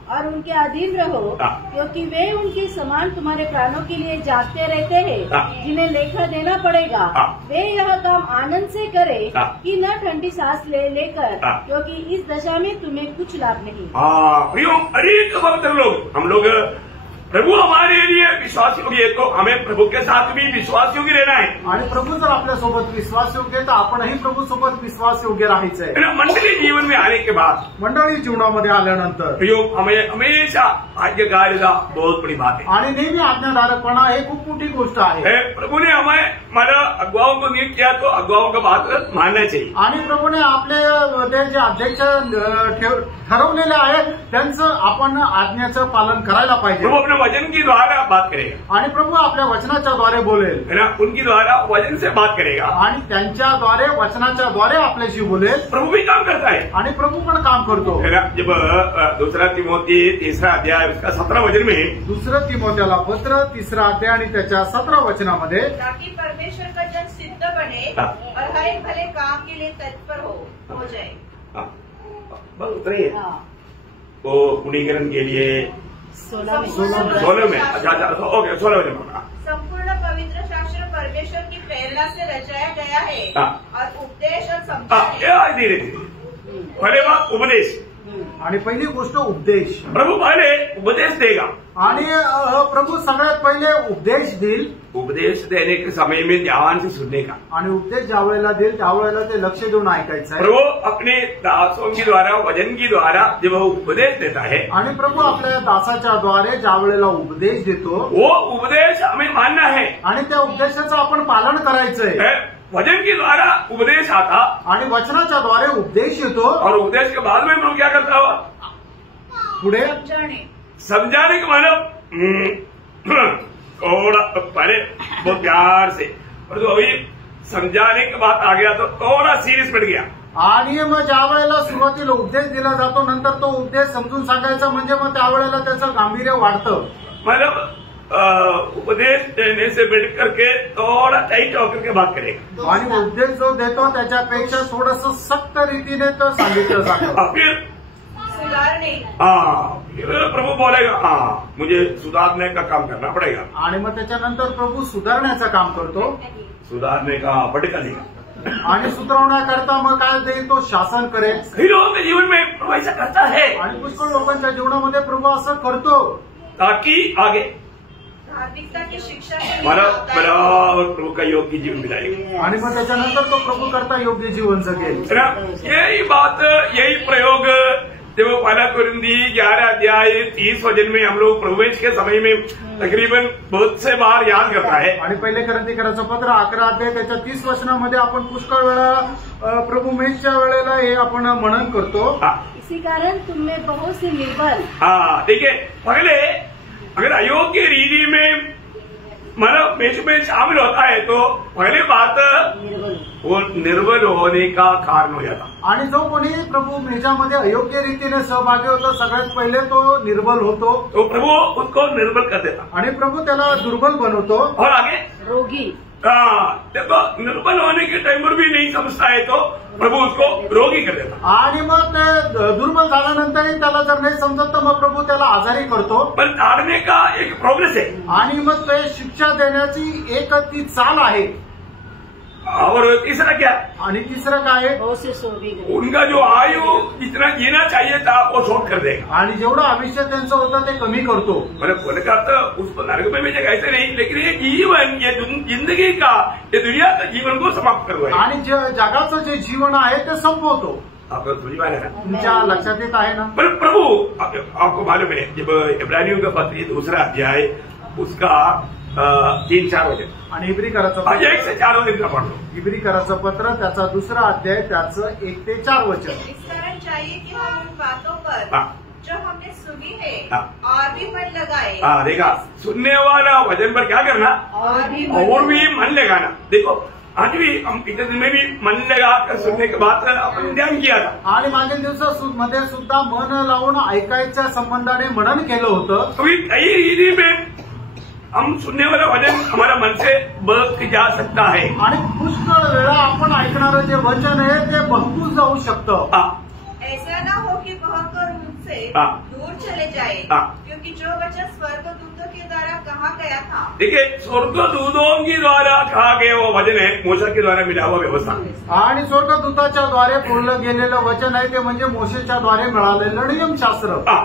और उनके अधीन रहो क्योंकि वे उनके समान तुम्हारे प्राणों के लिए जागते रहते हैं जिन्हें लेखा देना पड़ेगा। वे यह काम आनंद से करे कि न ठंडी सांस लेकर क्योंकि इस दशा में तुम्हें कुछ लाभ नहीं। प्रियो, अनेक पवित्र लोग हम लोग प्रभु हमारे लिए विश्वास योग्य है तो हमें प्रभु के साथ भी विश्वास योग्य रहना है। आणि प्रभु जर आपल्या सोबत विश्वास योग्य तर आपणही प्रभु सोबत विश्वास योग्य राहायचंय। मंडली जीवन में आने के बाद, मंडळी जीवनामध्ये आल्यानंतर प्रियो, हमें हमेशा आज्ञाकारिता बहुत बड़ी बात है। आणि नेहमी आज्ञाधारकपणा हे खूप मोठी गोष्ट आहे। प्रभु ने हमें मला अगुवाओं को नियुक्त किया तो अगुवाओं का बात मानना चाहिए। आणि प्रभूने आपले जे अध्यक्ष ठरवलेले आहे त्यांचं आपण आज्ञाचं पालन करायला पाहिजे। प्रभु अपने वचन के द्वारा बात करेगा आणि प्रभू आपल्या वचनाच्या द्वारे बोलेल, है ना, उनकी द्वारा वचन से बात करेगा आणि त्यांच्या द्वारे वचनाच्या द्वारे आपल्याशी बोलेल। प्रभु भी काम करता है आणि प्रभू पण काम करतो। है ना। जब दूसरा तिमोथी 3 अध्याय उसका 17 वचन में, दुसरं तिमोथेला पत्र 3 अध्याय आणि त्याच्या 17 वचनामध्ये, ताकि परमेश्वर का जन सिद्ध बने और हर एक भले काम के लिए तत्पर हो जाए। बस उतना ही है। वो पुनीकरण के लिए 16 में, अच्छा ओके 16 वचन पकड़ा। संपूर्ण पवित्र शास्त्र परमेश्वर की प्रेरणा से रचाया गया है और उपदेश और समझाने, धीरे धीरे पहले बात उपदेश, आणि पहिली गोष्ट उपदेश। प्रभु पहले उपदेश देगा आणि प्रभू सगळ्यात पहिले उपदेश देईल। उपदेश देने के समय में ध्यान से सुनने का, आणि उपदेश ज्या वेळेला देईल त्यावेळेला ते लक्ष देऊन ऐकायचं आहे। प्रभु अपने दासों के द्वारा वचन के द्वारा जब वो उपदेश देता है, आणि प्रभू आपल्या दासाच्या द्वारे ज्या वेळेला उपदेश देतो वो उपदेश हमें मानना है आणि त्या उपदेशाचं आपण पालन करायचंय। वचन के द्वारा उपदेश आता आणि वचनाच्या द्वारे उपदेश येतो और उपदेश के बाद में प्रभु क्या करता हो, पुढे समझाने का मतलब थोड़ा पहले बहुत प्यार से, और तो अभी समझाने के बाद आ गया तो थोड़ा सीरियस पड़ गया। आणि मग ज्या वेळेला सुरुवातीला उपदेश दिला जातो नंतर तो उपदेश समजून सांगायचा म्हणजे मग त्यावेळेला त्याचं गांभीर्य वाढतं। मतलब उपदेश देने से बैठ करके थोड़ा टाइट होकर के बात करेगा आणि उपदेश जो देतो त्याच्यापेक्षा थोडंसं सक्त रीतीने तो सांगितलं जातं। फिर सुधारणे, फिर प्रभु बोलेगा मुझे सुधारने का काम करना पड़ेगा। आणि मग त्याच्यानंतर प्रभू सुधारण्याचं काम करतो, सुधारने का भटका देगा आणि सुधारण्याकरता मग काय देईल तो शासन करेल। कई लोगों के जीवन में प्रभु ऐसा करता है आणि पुष्कळ लोकांच्या जीवनामध्ये प्रभू असं करतो ताकि आगे धार्मिकता की शिक्षा के लिए मला आता है। बराबर प्रभु का योग्य जीवन मिलाएगा, आणि मग त्याच्यानंतर तो प्रभू करता योग्य जीवन जगेल। है ना। यही बात, यही प्रयोग जब 1 कोरिन्थी 11 अध्याय 30 वचन में हम लोग प्रभु के समय में तकरीबन बहुत से बार याद करता है। आणि पहिले कोरिन्थीकराचं पत्र 11 अध्याय त्याच्या 30 वचनामध्ये आपण पुष्कळ वेळा प्रभू मेषच्या वेळेला हे आपण मनन करतो। इसी कारण तुम में बहुत से निर्बल, देखिए पहले अगर अयोग्य रीति में मतलब मेष में शामिल होता है तो पहली बात वो निर्बल होने का कारण हो जाता। आणि जो कोणी प्रभू मेजामध्ये अयोग्य रीतीने सहभागी होतो सगळ्यात पहिले तो निर्बल होतो, तो प्रभु उसको निर्बल कर देता आणि प्रभू त्याला दुर्बल बनवतो। और आगे रोगी, देखो निर्बल होने के टाइम पर भी नहीं समझता है तो प्रभु उसको रोगी कर देता। आणि मग ते दुर्बल झाल्यानंतरही त्याला जर नाही समजत तर मग प्रभू त्याला आजारी करतो। पर ताड़ने का एक प्रोग्रेस है आणि मग ते शिक्षा देण्याची एक ती चाल आहे। और तीसरा क्या? आणि तिसरं काय आहे? बहुत से सो भी गए। उनका जो आयु जितना जीना चाहिए था वो शॉर्ट कर देगा। आणि जेवढं आयुष्य त्यांचं होतं ते कमी करतो। मतलब बोलने का अर्थ उसको नरक में भेजेगा ऐसे नहीं, लेकिन ये जीवन, ये जिंदगी का, ये दुनिया का जीवन को समाप्त करवाएगा। आणि जगाचं जे जीवन आहे ते संपवतो। आपको समझ में आ रहा है? तुमच्या लक्षात येत आहे ना? पर प्रभु आपको मालूम है जब इब्रानियों का पत्र दूसरा अध्याय उसका 3-4 वचन आणि इब्री कराचं 1 से 4 वचन का पढ़ लो। इब्री कराचं पत्र त्याचा दुसरा अध्याय त्याचं 1 ते 4 वचन। इस कारण चाहिए कि हम उन बातों पर हाँ। जो हमने सुनी है हाँ। और भी मन लगाए। हाँ देखा, सुनने वाला वचन पर क्या करना? और भी मन लगाना। देखो आज भी हम इतने दिन में भी मन लगाकर सुनने के बाद अपन ध्यान किया था। आणि मागील दिवसामध्ये सुद्धा मन लावून ऐकायच्या संबंधाने मनन केलं होतं। कभी कई रीति में हम सुनने वाला वचन हमारा मन से बहक जा सकता है। आणि पुष्कळ वेळा आपण ऐकणारं जे वचन आहे ते बहकून जाऊ शकतं। हाँ, ऐसा ना हो कि बहकर उनसे हाँ। दूर चले जाए। हाँ। क्योंकि जो वचन स्वर्गदूतों के द्वारा कहा गया था, देखिए स्वर्गदूतों के द्वारा कहा गया वो वचन है मूसा के द्वारा मिला हुआ व्यवस्था। आणि स्वर्गदूताच्या द्वारे बोललं गेलेलं वचन आहे ते म्हणजे मोशेच्या द्वारे मिळालेलं नियमशास्त्र। हाँ,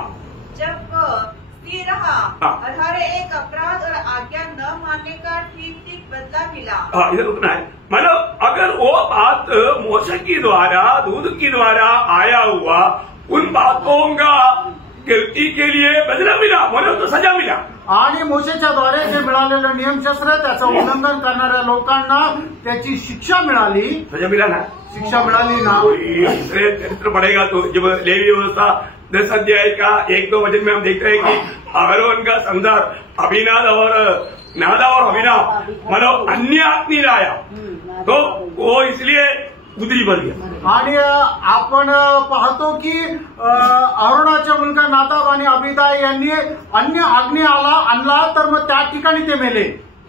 जब वह स्थिर रहा हाँ। और हर एक अपराध और आज्ञा न मानने का ठीक ठीक बदला मिला। हाँ, इधर रुकना है। मतलब अगर वो बात मूसा के द्वारा दूध के द्वारा आया हुआ उन बातों का गलती के लिए बदला मिला, मतलब तो सजा मिला। आणि मोशेच्या द्वारे जे मिळालेलं नियमशास्त्र त्याचं उल्लंघन करणाऱ्या लोकांना त्याची शिक्षा मिळाली। सजा मिला ना? शिक्षा मिळाली ना? इससे चरित्र पड़ेगा तो जब लेवी व्यवस्था 10 अध्याय का 1-2 वचन में हम देखते हैं कि अहरोन का संदर नादाब और अभिनव मतलब अन्य आदमी लाया, तो वो इसलिए उदरी बन गया। आणि आपण पाहतो की अरुणाचा मुलगा नादाब आणि अभिदाय यांनी अन्य अग्नी आणला तर मग त्या ठिकाणी ते मेले।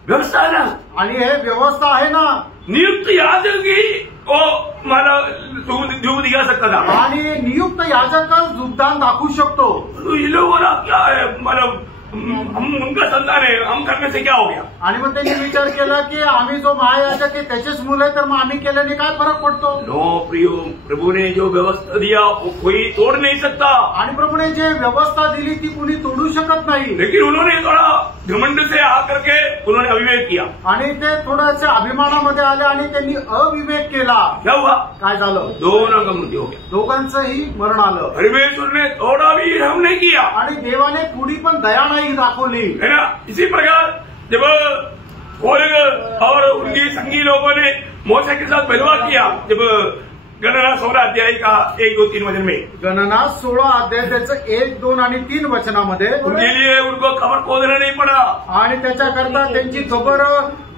व्यवस्था है ना? आणि हे व्यवस्था आहे ना? नियुक्त याजक ही वो मला दूध दिखा सकता था। आणि नियुक्त याजकच दुग्धदान दाखवू शकतो। तो ये लोग बोला क्या है, मतलब हम उनका संतान है, हम करने से क्या हो गया? आणि मग त्यांनी विचार केला की आम्ही जो महायाजक आहे त्याचेच मुलं आहे तर मग आम्ही केल्याने काय फरक पडतो? नो प्रियो, प्रभु ने जो व्यवस्था दिया वो कोई तोड़ नहीं सकता। आणि प्रभूने जे व्यवस्था दिली ती कुणी तोडू शकत नाही। लेकिन उन्होंने थोड़ा घमंड से आकर के उन्होंने अविवेक किया। आणि ते थोड्याशा अभिमानामध्ये आले आणि त्यांनी अविवेक केला। क्या हुआ? काय झालं? दोनों का मृत्यू हो गया। दोघांचंही मरण आलं। परमेश्वर ने थोड़ा भी रहम नहीं किया, आणि देवाने थोडी पण दया नाही दाखवली, है ना? इसी प्रकार जब कोरह और उनकी संगी लोगों ने मूसा के साथ बलवा किया, जब गणना 16 अध्याय का 1-2-3 वचन में, गणना 16 अध्याय त्याचं 1, 2 आणि 3 वचनामध्ये उनके लिए उनको खबर खोदना नहीं पड़ा। आणि त्याच्याकरता त्यांची खबर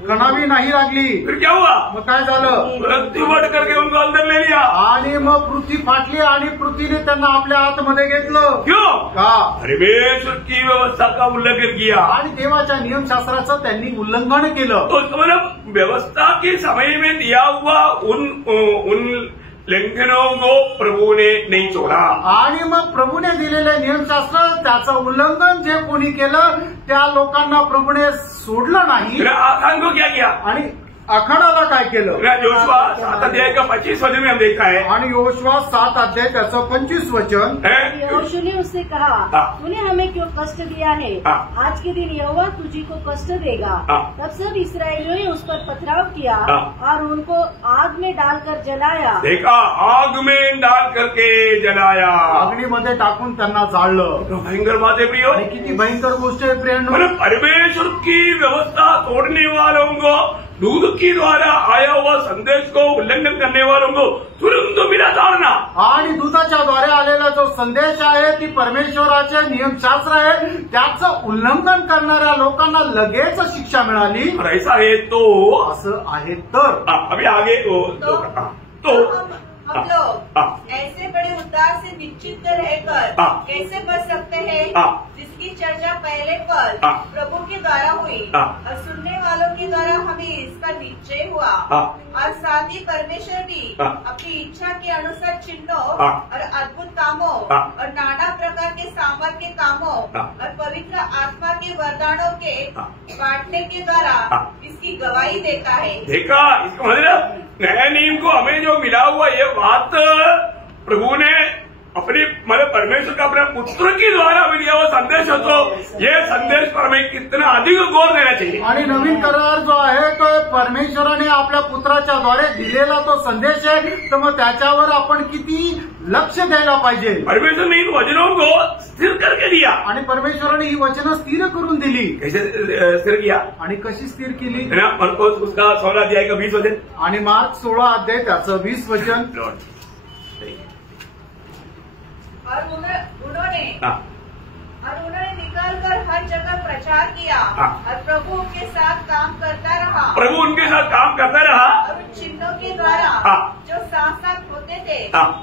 खणावी नाही लागली। फिर क्या हुआ? मग काय झालं? मृत्यु बढ़ करके उनको अंदर ले लिया। आणि मग पृथ्वी फाटली आणि पृथ्वीने त्यांना आपल्या आतमध्ये घेतलं। क्यों? का? परमेश्वर की व्यवस्था का उल्लंघन किया आणि देवाच्या नियमशास्त्राचं त्यांनी उल्लंघन केलं। तो मतलब व्यवस्था के समय में दिया हुआ उन लंघनों को प्रभु ने नहीं छोड़ा। आणि मग प्रभूने दिलेले नियमशास्त्र त्याचं उल्लंघन जे कोणी केलं त्या लोकांना प्रभूने सोडलं नाही। फिर आखान को क्या किया? आणि अखाडाला काय केलं? योशुआ 7 अध्याय का 25 वचन में हम देखा है। आणि योशुआ 7 अध्याय त्याचं 25 वचन। यहोशू ने उससे कहा, तूने हमें क्यों कष्ट दिया है? हाँ। आज के दिन यहोवा तुझी को कष्ट देगा। हाँ। तब सब इस्राएलियों ने उस पर पथराव किया हाँ। और उनको आग में डालकर जलाया। देखा, आग में डाल करके जलाया। अग्नीमध्ये टाकून त्यांना जाळलं। तो भयंकर बात है प्रियो। आणि किती भयंकर गोष्ट आहे प्रियांनो। मतलब परमेश्वर की व्यवस्था तोड़ने वालों को, दूध के द्वारा आया हुआ संदेश को उल्लंघन करने वालों को तुरंत मिला ताड़ना। आणि दूताच्या द्वारे आलेला जो संदेश आहे ती परमेश्वराचे नियमशास्त्र आहे त्याचं उल्लंघन करणाऱ्या लोकांना लगेच शिक्षा मिळाली। और ऐसा है तो असं आहे तर अभी आगे तो हम लोग ऐसे बड़े उद्धार से निश्चित रहकर कैसे बच सकते हैं, जिसकी चर्चा पहले पल प्रभु के द्वारा हुई और सुनने वालों के द्वारा हमें इसका निश्चय हुआ। और साथ ही परमेश्वर भी अपनी इच्छा के अनुसार चिन्हों और अद्भुत कामों और नाना प्रकार के सामर्थ्य के कामों और पवित्र आत्मा के वरदानों के बांटने के द्वारा इसकी गवाही देता है। देखा, इसका मतलब नया नियम को हमें जो मिला हुआ ये बात प्रभु ने अपनी मतलब परमेश्वर का अपने पुत्र के द्वारा हमें दिया हुआ संदेश होतो, ये संदेश पर हमें कितना अधिक गौर देना चाहिए। आणि नवीन करार जो आहे तो परमेश्वराने आपल्या पुत्राच्या द्वारे दिलेला तो संदेश आहे, तर मग त्याच्यावर आपण किती लक्ष द्यायला पाहिजे। परमेश्वर ने इन वचनों को स्थिर करके दिया आणि परमेश्वराने ही वचनं स्थिर करून दिली। कैसे स्थिर किया आणि कशी स्थिर केली? मरकोस उसका 16 अध्याय का 20 वचन आणि मार्क 16 अध्याय त्याचं 20 वचन। और उन्होंने निकलकर हर जगह प्रचार किया और प्रभु उनके साथ काम करता रहा। प्रभु उनके साथ काम करता रहा और उन चिन्हों के द्वारा जो साथ साथ होते थे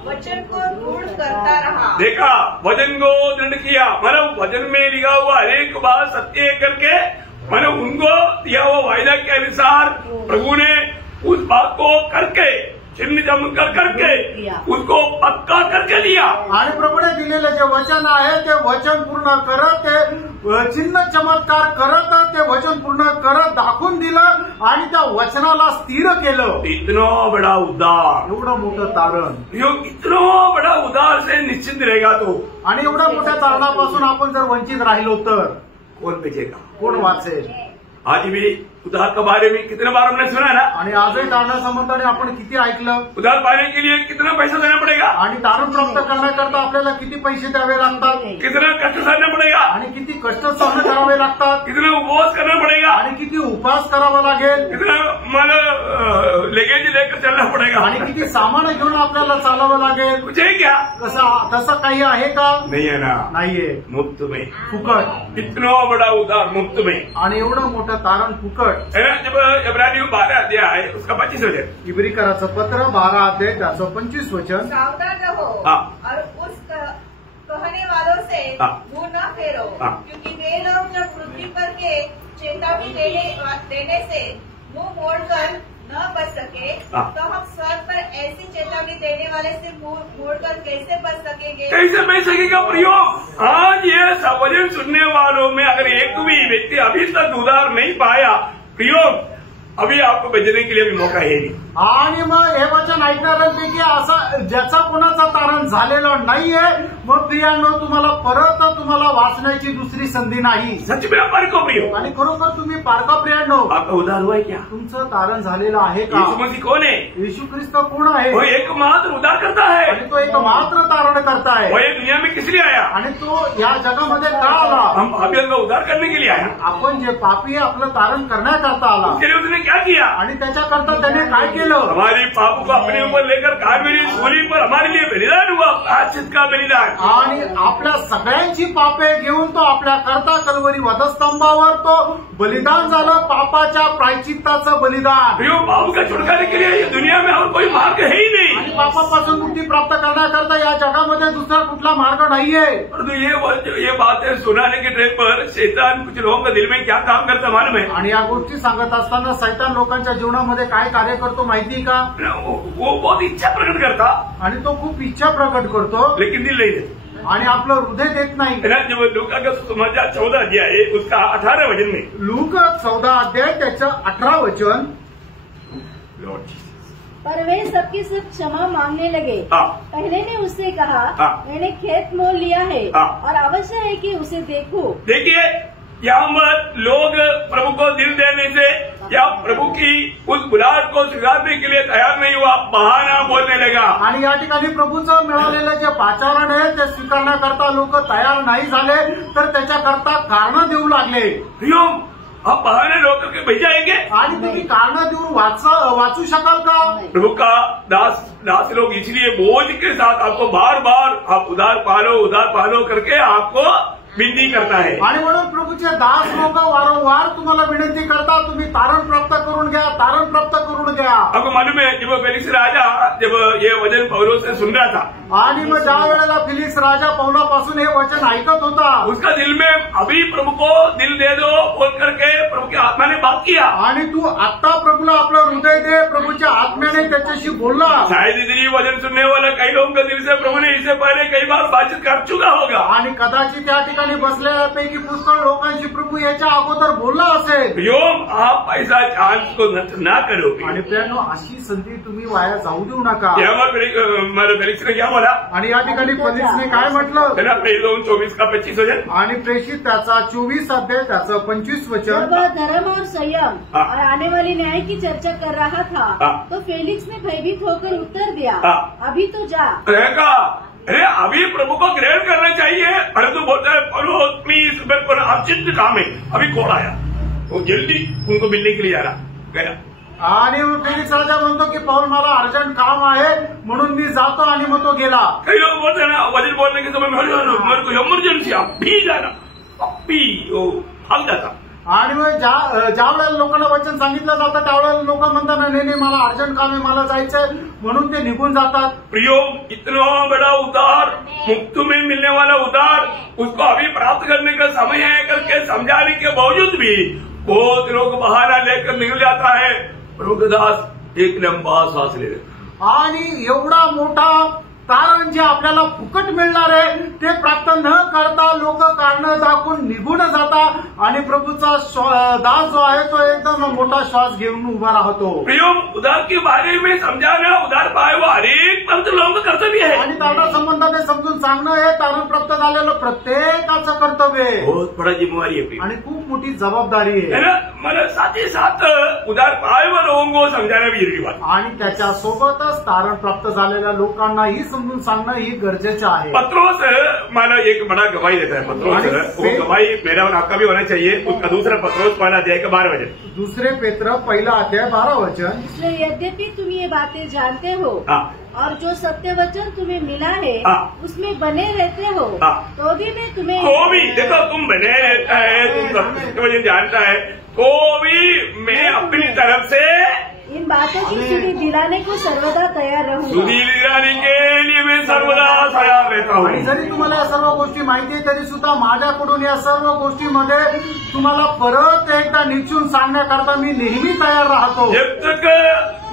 वचन को दृढ़ करता रहा। देखा, वचन को दृढ़ किया, मतलब वचन में लिखा हुआ हरेक बात सत्य करके, मतलब उनको दिया हुआ वायदा के अनुसार प्रभु ने उस बात को करके चिन्ह चमत्कार करके उसको पक्का करके लिया। आणि प्रभूने दिलेले जे वचन आहे ते वचन पूर्ण करत, ते चिन्ह चमत्कार करत, ते वचन पूर्ण करत दाखवून दिलं आणि त्या वचनाला स्थिर केलं। इतना बड़ा उद्धार, एवढं मोठं तारण, इतना बड़ा उद्धार से निश्चित रहेगा तो, आणि एवढ्या मोठ्या तारणापासून आपण जर वंचित राहिलो तर कौन बचेगा, कोण वाचेल? आज भी उद्धार के बारे में कितने बार हमने सुना ना, आणि आजही तारण संबंधाने आपण किती ऐकलं। उद्धार पाने के लिए कितना पैसा देना पड़ेगा, आणि तारण प्राप्त करण्याकरता आपल्याला किती पैसे द्यावे लागतात, कितना कष्ट सहना पड़ेगा, आणि किती कष्ट सहन करावे लागतात, कितना उपवास करना पड़ेगा, आणि किती उपवास करावा लागेल, कितना मतलब लगेज लेकर चलना पड़ेगा, आणि किती सामान घेऊन आपल्याला चालावं लागेल। कुछ है क्या? तसं काही आहे का? नहीं है ना, नाहीये। मुफ्त में फुकट, इतना बड़ा उद्धार मुफ्त में, आणि एवढं मोठं तारण फुकट। है ना। जब इब्रानियों 12 अध्याय है उसका 25 वचन, इब्रिकराचं पत्र 12 अध्याय त्याचं 25 वचन। सावधान रहो और उस कहने वालों से मुंह न फेरो, क्योंकि वे लोग जब पृथ्वी पर के चेतावनी देने से मुंह मोड़कर न बच सके, तो हम स्वर्ग पर ऐसी चेतावनी देने वाले से मुंह मोड़कर कैसे बच सकेंगे? कैसे बच सकेगा प्रयोग? आज ये वचन सुनने वालों में अगर एक भी व्यक्ति अभी तक उद्धार नहीं पाया, प्रयोग अभी आपको बचने के लिए भी मौका है नहीं। आणि मग हे वचन ऐकणाऱ्यांपैकी असं ज्याचा कोणाचं तारण झालेलं नाहीये, मग प्रियांनो तुम्हाला परत तुम्हाला वाचण्याची दुसरी संधी नाही। सच में पारको प्रयोग, आणि खरोखर तुम्ही पारका प्रियांनो, आपका उद्धार हुआ है क्या? तुमचं तारण झालेलं आहे का? यीशु मसीह कौन है? येशू ख्रिस्त कोण आहे? वो एकमात्र उद्धार करता है, आणि तो एकमात्र तारण करता है। वो ये दुनिया में किस लिए आया? आणि तो या जगामध्ये का आला? हम पापियों का उद्धार करने के लिए आया। आपण जे पापी आहे आपलं तारण करण्याकरता आला, उसके लिए उसने क्या किया? आणि त्याच्याकरता त्याने काय केलं? हमारी पापों को अपने ऊपर लेकर कालवरी सूली पर हमारे लिए बलिदान हुआ, प्रायश्चित का बलिदान। आणि आपल्या सगळ्यांची पापे घेऊन तो आपल्या करता कलवरी वधस्तंभावर तो बलिदान झालं, पापाच्या प्रायश्चित्ताचं बलिदान। पाप का छुटकारे के लिए ये दुनिया में और कोई मार्ग है ही नहीं, आणि पापापासून मुक्ती प्राप्त करण्याकरता या जगामध्ये दुसरा कुठला मार्ग नाहीये। परंतु ये बातें सुनाने के टाइम पर शैतान कुछ लोगों के दिल में क्या काम करता मालूम है? आणि या गोष्टी सांगत असताना शैतान लोकांच्या जीवनामध्ये काय कार्य करतो माहिती का? वो बहुत इच्छा प्रकट करता, आणि तो खूप इच्छा प्रकट करतो, लेकिन दिल नहीं देता, आणि आपलं हृदय देत नाही। जब लूका का सुसमाचार 14 अध्याय है उसका 18 वचन में, लूका 14 अध्याय त्याचं 18 वचन, पर वे सबकी सब क्षमा मांगने लगे। पहले ने उससे कहा, मैंने खेत मोल लिया है और अवश्य है कि उसे देखो। देखिए यहाँ पर लोग प्रभु को दिल देने से या प्रभु की उस बुलाहट को स्वीकारने के लिए तैयार नहीं हुआ, बहाना बोलने लगा। आणि या ठिकाणी प्रभूचं मिळालेलं जे पाचारण आहे ते स्वीकारण्याकरता लोक तयार नाही झाले, तर त्याच्याकरता कारण देऊ लागले। क्यों आप बहाने लोग करके भेज जाएंगे? आणि तुम्ही कारण देऊन वाचू शकाल का? प्रभु का दास लोग इसलिए बोझ के साथ आपको बार बार आप उधार पालो करके आपको विनती करता है। आणि म्हणून प्रभूचे दास लोक वारंवार तुम्हाला विनंती करता, तुम्ही तारण प्राप्त करून घ्या, तारण प्राप्त करून घ्या। आपको मालूम है जब फेलिक्स राजा जब ये वचन पौलुस से सुन रहा था, आणि मग ज्या वेळेला फिलिक्स राजा पौलापासून हे वचन ऐकत होता, उसका दिल में अभी प्रभु को दिल दे दो बोल करके प्रभु की आत्मा ने बात किया। आणि तू आत्ता प्रभूला आपलं हृदय दे, प्रभूच्या आत्म्याने त्याच्याशी बोलला। शायद इतनी वचन सुनने वाला कई लोगों के दिल से प्रभु ने इससे पहले कई बार बातचीत कर चुका होगा, आणि कदाचित त्या ठिकाणी ठिकाणी बसलेल्यापैकी पुष्कळ लोकांशी प्रभू याच्या अगोदर बोलला असेल. योग आप ऐसा चांस को नष्ट ना करो. आणि प्रियांनो, अशी संधी तुम्ही वाया जाऊ देऊ नका. फेलिक्स ने क्या बोला? आणि या ठिकाणी फेलिक्सने काय म्हटलं? है ना, प्रेरित 24:25 वचन. आणि प्रेषित त्याचा 24 अध्याय त्याचं 25 वचन. जब वह धर्म और संयम और आने वाली न्याय की चर्चा कर रहा था तो फेलिक्स ने भयभीत होकर उत्तर दिया, अभी तो जा. अरे अभी प्रभु को ग्रहण करना चाहिए, परंतु बोलता है पढ़ो प्लीज, मेरे को अर्जेंट काम है, अभी कॉल आया, वो जल्दी उनको मिलने के लिए जा रहा गया. आणि फेलिक्स राजा म्हणतो की पाऊल मला अर्जंट काम आहे म्हणून मी जातो, आणि मग तो गेला. कई लोग बोलते हैं ना, वचन बोलने के समय मेरे को इमरजेंसी, अभी जाना, अभी वो भाग जाता. आणि मग ज्या वेळेला लोकांना वचन सांगितलं जातं त्यावेळेला लोक म्हणतात नाही नाही मला अर्जंट काम आहे, मला जायचंय, म्हणून ते निघून जातात. प्रियो, इतना बड़ा उद्धार, मुफ्त में मिलने वाला उद्धार, उसको अभी प्राप्त करने का समय है करके समझाने के बावजूद भी बहुत लोग बहाना लेकर निकल जाता है. प्रभु दास एक लंबा सांस ले रहे. आणि एवढा मोठा कारण जे आपल्याला फुकट मिळणार आहे ते प्राप्त न करता लोक कारण दाखवून निघून जातात, आणि प्रभूचा दास जो आहे तो एकदम मोठा श्वास घेऊन उभा राहतो. प्रियो, उधार के बारे में समझाना, उधार पाए वो हर एक पंथ लोगों का कर्तव्य है. आणि तारण संबंधाने समजून सांगणं हे तारण प्राप्त झालेलं प्रत्येकाचं कर्तव्य आहे. बहुत बड़ा जिम्मेवारी है आणि खूप मोठी जबाबदारी है आहे. ना. मतलब साथ ही साथ उधार पाए हुए लोगों को समझाना भी जरूरी बात. आणि त्याच्या सोबतच तारण प्राप्त झालेल्या लोकांनाही समजून सांगणं ही गरजेचं आहे. पत्रोस मानो एक बड़ा गवाही देता है. पत्रोस वो गवाही मेरा और आपका भी होना चाहिए. उसका दूसरा पत्रोस 1 अध्याय का 12 वचन. दूसरे पेत्र 1 अध्याय 12 वचन. इसलिए यद्यपि तुम ये बातें जानते हो और जो सत्य वचन तुम्हें मिला है उसमें बने रहते हो, तो भी मैं तुम्हें तो भी देखो तुम बने रहता है, तुम सत्य वचन जानता है, तो भी मैं अपनी तरफ से इन बातों की सुधि दिलाने को सर्वदा तयार रहूंगा. सुधी दिलाने के लिए मैं सर्वदा तयार रहता हूँ. आणि जरी तुम्हाला या सर्व गोष्टी माहिती आहे तरी सुद्धा माझ्याकडून या सर्व गोष्टीमध्ये तुम्हाला परत एकदा निश्चून सांगण्याकरता मी नेहमी तयार राहतो. जब तक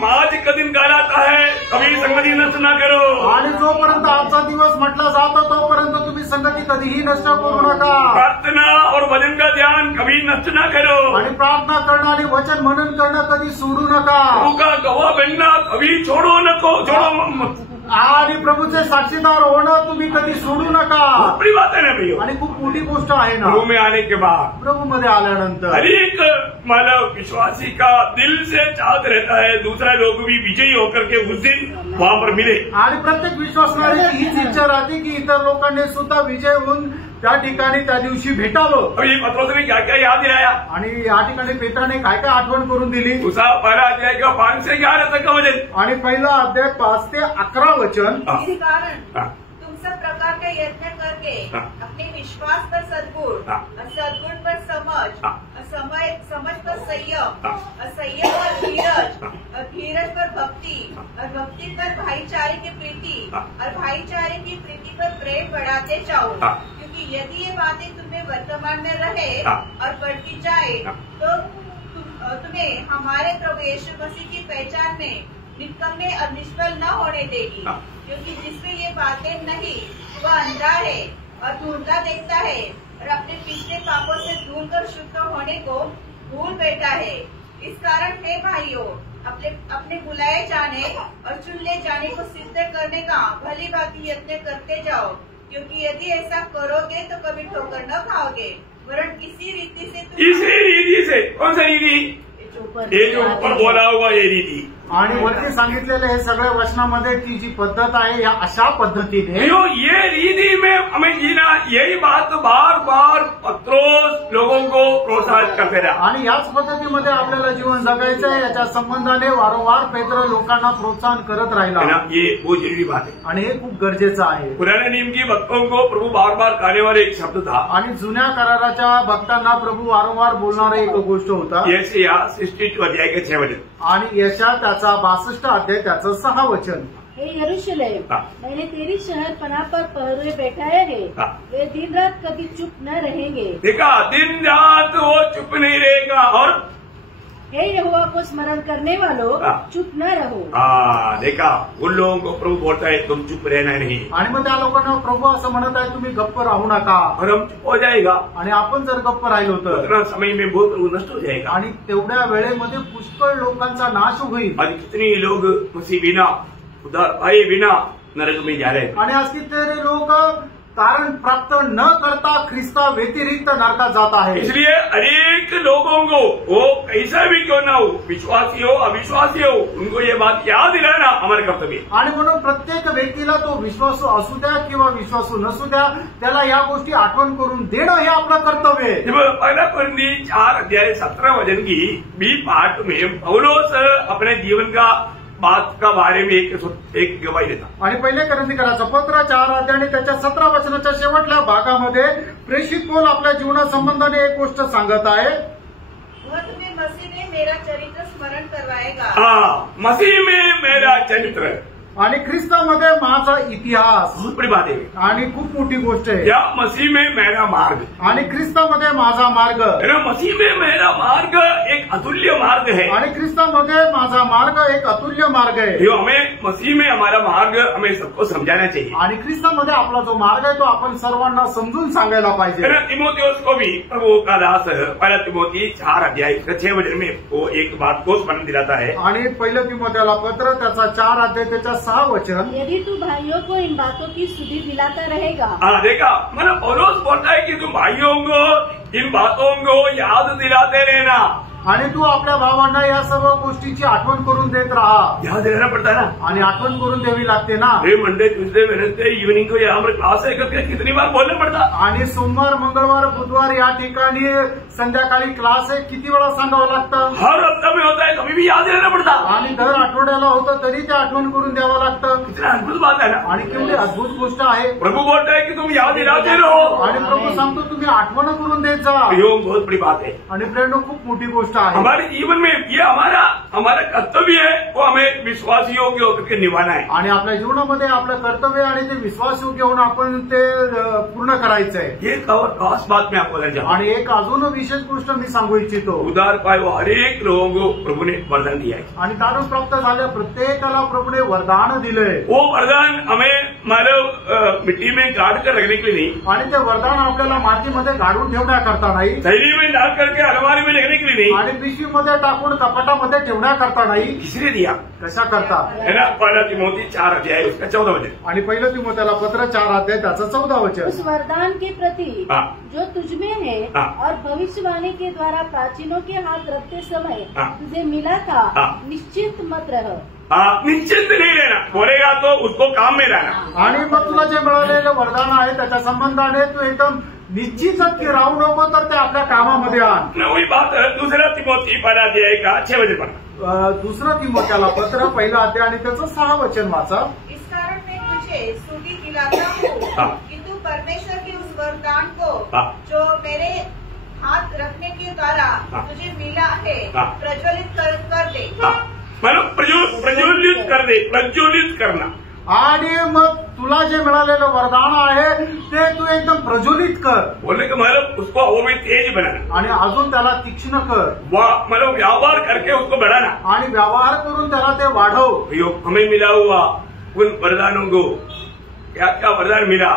आज का दिन कहलाता है कभी संगति नष्ट ना करो. आणि जोपर्यंत आजचा दिवस म्हटला जातो तोपर्यंत तुम्ही संगती कधीही नष्ट करू नका. प्रार्थना और भजन का ध्यान कभी नष्ट ना करो. आणि प्रार्थना करणं आणि वचन मनन करणं कधी सोडू नका. प्रभु का गवाह बनना कभी छोड़ो मत. आणि प्रभूचे साक्षीदार होणं तुम्ही कधी सोडू नका. बड़ी बात है ना भैया. आणि खूप मोठी गोष्ट आहे ना. प्रभु में आने के बाद, प्रभू मध्ये आल्यानंतर हर एक मानव विश्वासी का दिल से चाहत रहता है दूसरा लोग भी विजयी होकर के उस दिन वहां पर मिले. आणि प्रत्येक विश्वासणाऱ्याची हीच इच्छा राहते की इतर लोकांनी सुद्धा विजय होऊन त्या ठिकाणी त्या दिवशी भेटावं. अभी पत्रोस ने क्या क्या याद दिलाया. आणि या ठिकाणी पेत्राने काय काय आठवण करून दिली. उसका 1 अध्याय का 5 से 11 तक का वचन. आणि 1 अध्याय 5 ते 11 वचन. इस कारण तुम सब प्रकार का यत्न करके अपने विश्वास पर सद्गुण और सद्गुण पर समझ पर संयम और संयम पर धीरज और धीरज पर भक्ति और भक्ति पर भाईचारे की प्रीति और भाईचारे की प्रीति पर प्रेम बढ़ाते जाओ. क्योंकि यदि ये बातें तुम्हें वर्तमान में रहे और बढ़ती जाए तो तुम्हें हमारे प्रभु यीशु मसीह की पहचान में निकम्मे और निष्फल न होने देगी. क्योंकि जिसमें ये बातें नहीं वह अंधा है और ढूंढता देखता है और अपने पिछले पापों से दूर कर शुद्ध होने को भूल बैठा है. इस कारण हे भाइयों, अपने बुलाए जाने और चुन ले जाने को सिद्ध करने का भली भांति यत्न करते जाओ. क्योंकि यदि ऐसा करोगे तो कभी ठोकर न खाओगे, वरन इसी रीति से कौन सा रीति? ये जो ऊपर बोला हुआ ये रीति. आणि वरती सांगितलेलं हे सगळ्या वचनामध्ये ती जी पद्धत आहे या अशा पद्धतीने ये रीति में हमें जीना. यही बात बार बार पत्रोस लोगों को प्रोत्साहित करते रहा. आणि याच पद्धतीमध्ये आपल्याला जीवन जगायचं आहे. याच्या संबंधाने वारंवार पेत्र लोकांना प्रोत्साहन करत राहिला. ये वो जरूरी बात है आणि हे खूप गरजेचं आहे. पुराने नियम की भक्तों को प्रभु बार बार कहने वाले एक शब्द था. आणि जुन्या कराराच्या भक्तांना प्रभू वारंवार बोलणारा एक गोष्ट होता. यशाया 62 अध्याय के 6 वचन. आणि यशा त्याचा 62 अध्याय त्याचं 6 वचन. हे यरूशलेम, मैंने तेरी शहरपना पर पहरे बैठाए हैं. वे दिन रात कभी चुप न रहेंगे. देखा, दिन रात वो चुप नहीं रहेगा. और हे यहोवा को स्मरण करने वालों, चुप न रहो। देखा, उन लोगों को प्रभु बोलता है तुम चुप रहना नहीं, आणि मग त्या लोकांना प्रभू असं म्हणत आहे तुम्ही गप्प राहू नका, और हम चुप हो जाएगा, आणि आपण जर गप्प राहिलो तर उतना समय में बहुत लोग नष्ट हो जाएगा। आणि तेवढ्या वेळेमध्ये पुष्कळ लोकांचा नाश होईल। आज कितने लोग मसीह बिना, उद्धार पाए बिना नरक में जा रहे हैं। आणि आज कितीतरी लोक कारण प्राप्त न करता ख्रिस्ता व्यतिरिक्त नरकात जात आहे। इसलिए अनेक लोगों को, वो कैसा भी क्यों ना हो, विश्वासी हो अविश्वासी हो, उनको ये बात याद दिलाना हमारे कर्तव्य है। आणि म्हणून प्रत्येक व्यक्तीला तो विश्वासू असू द्या किंवा विश्वासू नसू द्या, त्याला या गोष्टी आठवण करून देणं हे आपलं कर्तव्य आहे। जब पहला कोरिन्थी 4:17 वचन की बी पाठ में पौलुस अपने जीवन का बात का बारे में एक गवाही देता। आणि पहिले कोरिन्थीकरांचं पत्र 4 अध्याय आणि त्याच्या 17 वचनाच्या शेवटल्या भागामध्ये प्रेषित पौल आपल्या जीवनासंबंधाने एक गोष्ट सांगत आहे। वह तुम्हें मसीह में मेरा चरित्र स्मरण करवाएगा। मसीह में मेरा चरित्र, आणि ख्रिस्तामध्ये माझा इतिहास, बहुत बड़ी बात है, आणि खूप मोठी गोष्ट आहे। या मसीह में मेरा मार्ग, आणि ख्रिस्तामध्ये माझा मार्ग, मसीह में मेरा मार्ग एक अतुल्य मार्ग है, आणि ख्रिस्तामध्ये माझा मार्ग एक अतुल्य मार्ग आहे। जो हमें मसीह में हमारा मार्ग हमें सबको समझाना चाहिए। आणि ख्रिस्तामध्ये आपला जो मार्ग आहे तो आपण सर्वांना समजून सांगायला पाहिजे। तिमोथियुस को भी प्रभु का दास पहला तिमोथी 4 अध्याय 6 वचन में वो एक बात को स्मरण दिलाता है। आणि पहिलं तिमोथेला पत्र त्याचा 4 अध्याय त्याच्या 6 वचन, यदि तू भाइयों को इन बातों की सुधि दिलाता रहेगा। देखा, मतलब पौलुस बोलता है कि तुम भाइयों को इन बातों को याद दिलाते रहना, आणि तू आपल्या भावांना या सर्व गोष्टीची आठवण करून देत राहा। याद देना पड़ता है ना, आणि आठवण करून द्यावी लागते ना। मंडे ट्यूसडे वेडनेसडे इवनिंग को यहाँ पर क्लास है करके कितनी बार बोलना पड़ता। आणि सोमवार मंगळवार बुधवार या ठिकाणी संध्याकाळी क्लास आहे, किती वेळा सांगावं लागतं। हर हफ्ता में होता है, कभी भी याद देना पड़ता। आणि दर आठवड्याला होतं तरी ते आठवण करून द्यावं लागतं। कितना अद्भुत बात है ना। आणि केवढी अद्भुत गोष्ट आहे। प्रभु बोलता है कि तुम याद दिलाते रहो, आणि प्रभु सांगतो तुम्ही आठवण करून देत जा। ये बहुत बड़ी बात है। आणि प्रेरणा खूप मोठी गोष्ट आहे। हमारे जीवन में ये हमारा कर्तव्य है, वो हमें विश्वास योग्य होकर के निभाना है। आणि आपल्या जीवनामध्ये आपलं कर्तव्य आणि ते विश्वास योग्य होऊन आपण ते पूर्ण करायचं आहे। एक और खास बात मैं आपको बताना चाहूँ। आणि एक अजून विशेष गोष्ट मी सांगू इच्छितो। उद्धार पाए वो हर एक लोगों को प्रभु ने वरदान दिया है। आणि तारण प्राप्त झाल्या प्रत्येकाला प्रभूने वरदान दिलंय। वो वरदान हमें मतलब मिट्टी में गाड़ कर रखने के लिए नहीं, आणि ते वरदान आपल्याला मातीमध्ये गाडून ठेवण्याकरता नाही, थैली में डाल करके अलमारी में रखने के लिए नहीं, आणि पिशवीमध्ये टाकून कपाटामध्ये ठेवण्याकरता नाही। किसने दिया कशा करता है ना। पहला तिमोथी 4 अध्याय उसका 14 वचन। आणि पहिलं तिमोथेला पत्र 4 अध्याय त्याचं 14 वचन। उस वरदान के प्रति जो तुझमें है हाँ। और भविष्यवाणी के द्वारा प्राचीनों के हाथ रखते समय हाँ। तुझे मिला था, निश्चिंत मत रह। निश्चिंत नहीं रहना, बोलेगा तो उसको काम में लाना। आणि मग तुला जे मिळालेलं वरदान आहे त्याच्या संबंधाने तू एकदम निश्चितच की राहू नको, तर ते आपल्या कामामध्ये आण। वही बात दूसरा तिमोथी पहला अध्याय का 6 वचन पर। दुसरं तिमोथेला पत्र पहिलं अध्याय आणि त्याचं 6 वचन वाचा। इस कारण मैं तुझे स्तुति दिलाता हूँ कि तू परमेश्वर के उस वरदान को जो मेरे हाथ रखने के द्वारा तुझे मिला है प्रज्वलित कर दे। मतलब प्रज्वलित कर दे, प्रज्वलित करना। आणि मग तुला जे मिळालेलं वरदान आहे ते तू एकदम प्रज्वलित कर। बोलने का मतलब उसको और भी तेज बनाना, आणि अजून त्याला तीक्ष्ण कर, मतलब व्यापार करके उसको बढ़ाना, आणि व्यवहार करून त्याला ते वाढव। हमें मिला हुआ उन वरदानों को, क्या क्या वरदान मिला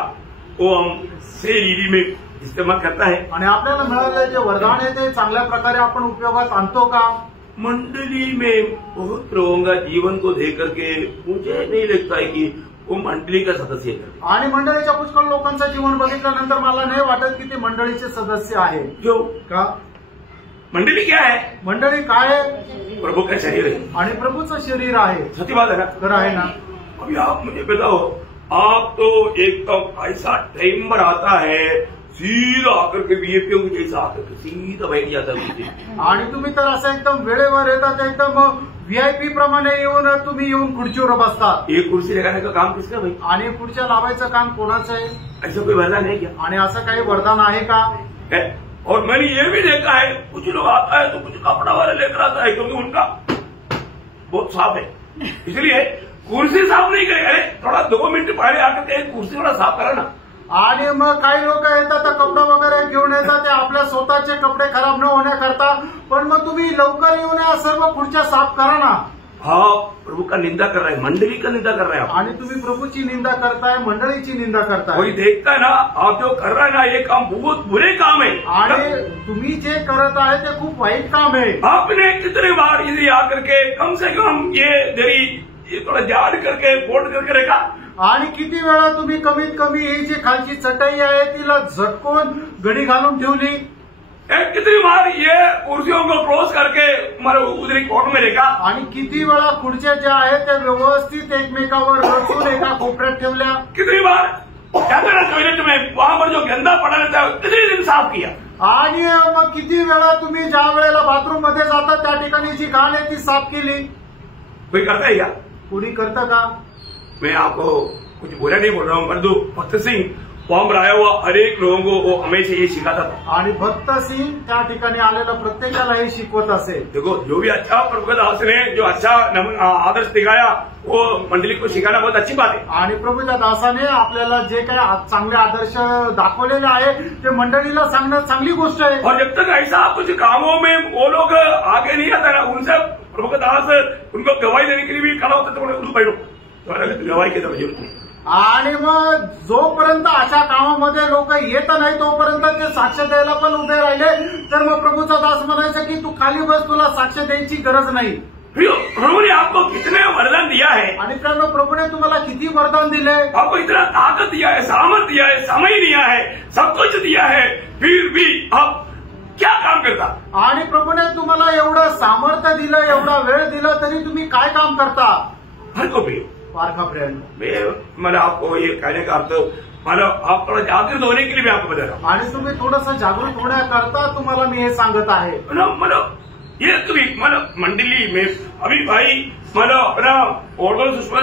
वो हम सही रीति में इस्तेमाल करता है। आणि आपल्याला मिळालेलं जे वरदान आहे ते चांगल्या प्रकारे आपण उपयोगात आणतो का। मंडली में बहुत लोगों का जीवन को देख करके मुझे नहीं लगता है कि वो मंडली का सदस्य है। आणि मंडळीच्या पुष्कळ लोकांचं जीवन बघितल्यानंतर मला नाही वाटत की ते मंडळीचे सदस्य आहे। क्यों? का मंडली क्या है? मंडळी काय आहे? प्रभु का शरीर है, आणि प्रभूचं शरीर आहे। सत्य बात है ना। खरं आहे ना। अभी आप मुझे बताओ, आप तो एकदम ऐसा टाइम पर आता है, सीधा आकर के वीआईपीओ के जैसा आकर के सीधा बैठ जाता है। आणि तुम्ही तर असं एकदम वेळेवर येतात, एकदम व्हीआयपी प्रमाणे येऊन तुम्ही येऊन खुर्चीवर बसतात। एक कुर्सी लगाने का काम किसका भाई? आणि खुर्च्या लावायचं काम कोणाचं आहे? ऐसा कोई वरदान है क्या? आणि असं काही वरदान आहे का? है? और मैंने ये भी देखा है, कुछ लोग आता है तो कुछ कपड़ा वाला लेकर आता है, क्योंकि उनका बहुत साफ है, इसलिए कुर्सी साफ नहीं करेगा। अरे थोड़ा 2 मिनट पहले आकर के कुर्सी वाला साफ करा ना, आणि मग काही लोक येतात तर कपडे वगैरे घेऊन येतात, ते आपल्या स्वतःचे कपडे खराब न होण्याकरता. पण मग तुम्ही लवकर येऊन या सर्व खुर्च्या साफ करा ना. प्रभु का निंदा कर रहा है, मंडली का निंदा कर रहा है. आणि तुम्ही प्रभूची निंदा करताय, मंडळीची निंदा करताय. कोई देखता है ना आप जो कर रहा है ना, ये काम बहुत बुरे काम है. आणि तुम्ही जे करत आहे ते खूप वाईट काम आहे. आपने कितने बार इधर आकर के कम से कम ये थोड़ा झाड़ करके फोल्ड करके रखा. आणि किती वेळा तुम्ही कमीत कमी ही जी खालची चटई आहे तिला झटकून घडी घालून ठेवली. कितनी बार ये कुर्सियों को क्लोज करके उधरी कोर्ट में रखा. आणि किती वेळा खुर्च्या ज्या आहेत त्या व्यवस्थित एकमेकावर रचून एका कोपऱ्यात ठेवल्या. कितनी बार टॉयलेट में वहां पर जो गंदा पड़ा रहता है कितने दिन साफ किया. आणि मग किती वेळा तुम्ही ज्या वेळेला बाथरूम मध्ये जाता त्या ठिकाणी जी घाण आहे ती साफ केली. कोई करता है क्या? कुणी करतं का? मैं आपको कुछ बुरा नहीं बोल रहा हूँ, परंतु भक्त सिंह वहां पर आया हुआ हर एक लोगों को वो हमेशा ये सिखाता था. आणि भक्त सिंह त्या ठिकाणी आलेला प्रत्येकाला हे शिकवत असे. देखो जो भी अच्छा प्रभुदास ने जो अच्छा आदर्श दिखाया वो मंडली को सिखाना बहुत अच्छी बात है. आणि प्रभुच्या दासाने आपल्याला जे काही चांगले आदर्श दाखवलेले आहे ते मंडळीला सांगणं चांगली गोष्ट आहे. और जब तक ऐसा कुछ कामों में वो लोग आगे नहीं आता ना, उनसे प्रभु का दास उनको गवाही देने के लिए भी खड़ा होता तो उनको बैठो गवाही की जरूरत नहीं. आणि मग जोपर्यंत अशा कामामध्ये लोक येत नाही तोपर्यंत ते साक्ष द्यायला पण उभे राहिले तर मग प्रभूचा दास म्हणायचं की तू खाली बस, तुला साक्ष द्यायची गरज नाही. प्रभु ने आपको कितने वरदान दिया है. आणि त्यानं प्रभूने तुम्हाला किती वरदान दिले. आपको इतना ताकत दिया है, सामर्थ दिया है, समय दिया है, सब कुछ दिया है, फिर भी आप क्या काम करता. आणि प्रभूने तुम्हाला एवढं सामर्थ्य दिलं, एवढा वेळ दिला, तरी तुम्ही काय काम करता. हर को भी मैंने आपको ये कहने का अर्थ मतलब आप थोड़ा जागृत होने के लिए मैं आपको बता रहा हूँ. आणि तुम्ही थोडंसं जागृत होण्याकरता तुम्हाला मी हे सांगत आहे. मतलब ये कभी मतलब मंडली में अभी भाई मतलब अपना ऑर्गन सुषमा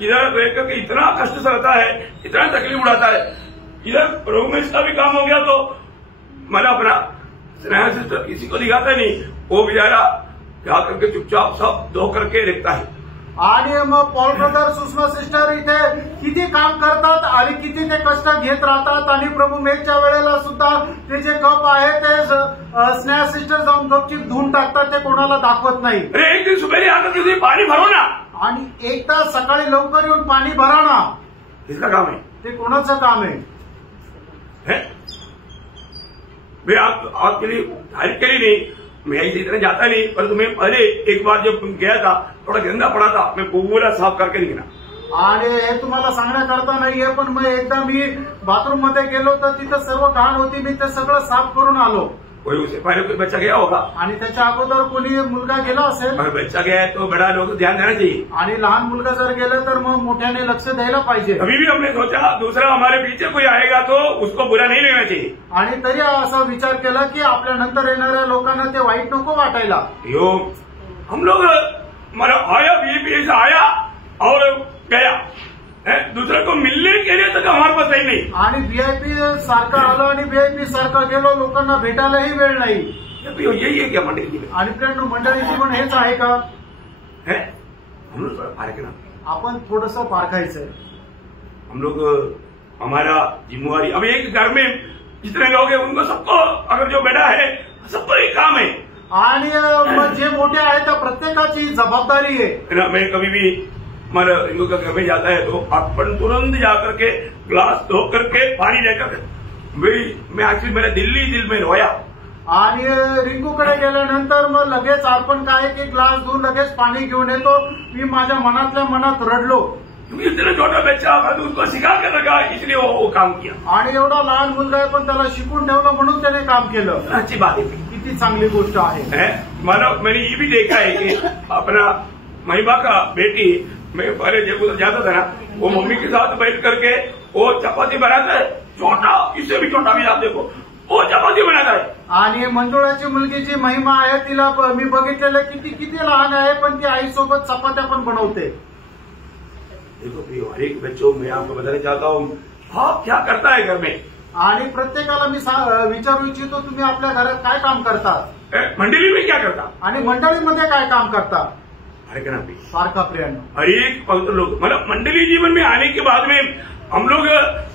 इधर रह करके इतना कष्ट सहता है, इतना तकलीफ उड़ाता है. इधर प्रभु में इसका भी काम हो गया तो मतलब अपना स्नेह से किसी को दिखाता नहीं, वो बेचारा जा करके चुपचाप सब धो करके रखता है. आणि मग पॉल ब्रदर, सुषमा सिस्टर इथे किती काम करतात आणि किती ते कष्ट घेत राहतात. आणि प्रभू मेघच्या वेळेला सुद्धा ते जे कप आहे ते स्नेहा सिस्टर जाऊन गपचीप धुवून टाकतात, ते कोणाला दाखवत नाही. अरे एक दिन सुबह आकर के पानी भरो ना. आणि एकदा सकाळी लवकर येऊन पाणी भरा ना. इसका काम है. ते कोणाचं काम आहे. मैं आपके लिए हेल्प के लिए नहीं, मैं ऐसे इतना जाता नहीं, परंतु मैं पहले एक बार जब गया था थोड़ा गंदा पड़ा था, मैं पूरा साफ करके निकला. आणि हे तुम्हाला सांगण्याकरता नाहीये, पण मग एकदा मी बाथरूम मध्ये गेलो तर तिथं सर्व घाण होती, मी ते सगळं साफ करून आलो. कोई उसे पहले कोई बच्चा गया होगा आणि त्याच्या अगोदर कोणी मुलगा गेला असेल. अगर बच्चा गया है तो बड़ा लोग ध्यान देना चाहिए. आणि लहान मुलगा जर गेलं तर मग मोठ्याने लक्ष द्यायला पाहिजे. अभी भी हमने सोचा दूसरा हमारे पीछे कोई आएगा तो उसको बुरा नहीं लेना चाहिए. आणि तरी असा विचार केला की आपल्या नंतर येणाऱ्या लोकांना ते वाईट नको वाटायला. यो हम लोग मतलब आया बीजेपी से आया और गया, दूसरे को मिलने के लिए तक हमारे पास नहीं. आणि व्हीआयपी सारखं आलं आणि व्हीआयपी सारखं गेलो, लोकांना भेटायलाही वेळ नाही. यही है क्या मंडली में. आणि फ्रेंड मंडळी जीवन हेच आहे का. हम लोग फारक ना, आपण थोडंसं पारखायचंय. हम लोग हमारा जिम्मेवारी अब एक घर में जितने लोग हैं उनको सबको अगर जो बेटा है सबको एक काम है. आणि जे मोठे आहेत त्या प्रत्येकाची जबाबदारी आहे. मैं कभी भी मतलब इनको घर में जाता है तो अपन तुरंत जाकर के ग्लास धो करके पानी लेकर मैं एक्चुअली मेरा दिल में रोया. आणि रिंकूकडे गेल्यानंतर मग लगेच आपण काय की ग्लास धुवून लगेच पाणी घेऊन येतो. मी माझ्या मनातल्या मनात रडलो. क्योंकि इतना छोटा बच्चा था तो उसको सिखा कर लगा, इसलिए वो काम किया. आणि एवढा लहान मुलगा आहे पण त्याला शिकून ठेवलं म्हणून त्याने काम केलं. अच्छी बात है, किती चांगली गोष्ट आहे. मतलब मैंने ये भी देखा है कि अपना महिमा का बेटी, मैं पहले जब उधर जाता था ना, वो मम्मी के साथ बैठ करके वो चपाती बनाता है, छोटा इससे भी छोटा भी आप देखो वो चपाती बनाता है. आणि मंजुळाची मुलगी जी महिमा आहे तिला मी बघितलेलं किती लहान आहे पण ती आईसोबत चपात्या पण बनवते. देखो प्रियो, हर एक बच्चों में आपको बताना चाहता हूँ आप क्या करता है घर में. आणि प्रत्येकाला मी विचारू इच्छितो तुम्ही आपल्या घरात काय काम करता. मंडली में क्या करता आणि मंडळीमध्ये काय काम करता. सारखा प्रियांनो, हर एक पवित्र लोग मतलब मंडली जीवन में आने के बाद में हम लोग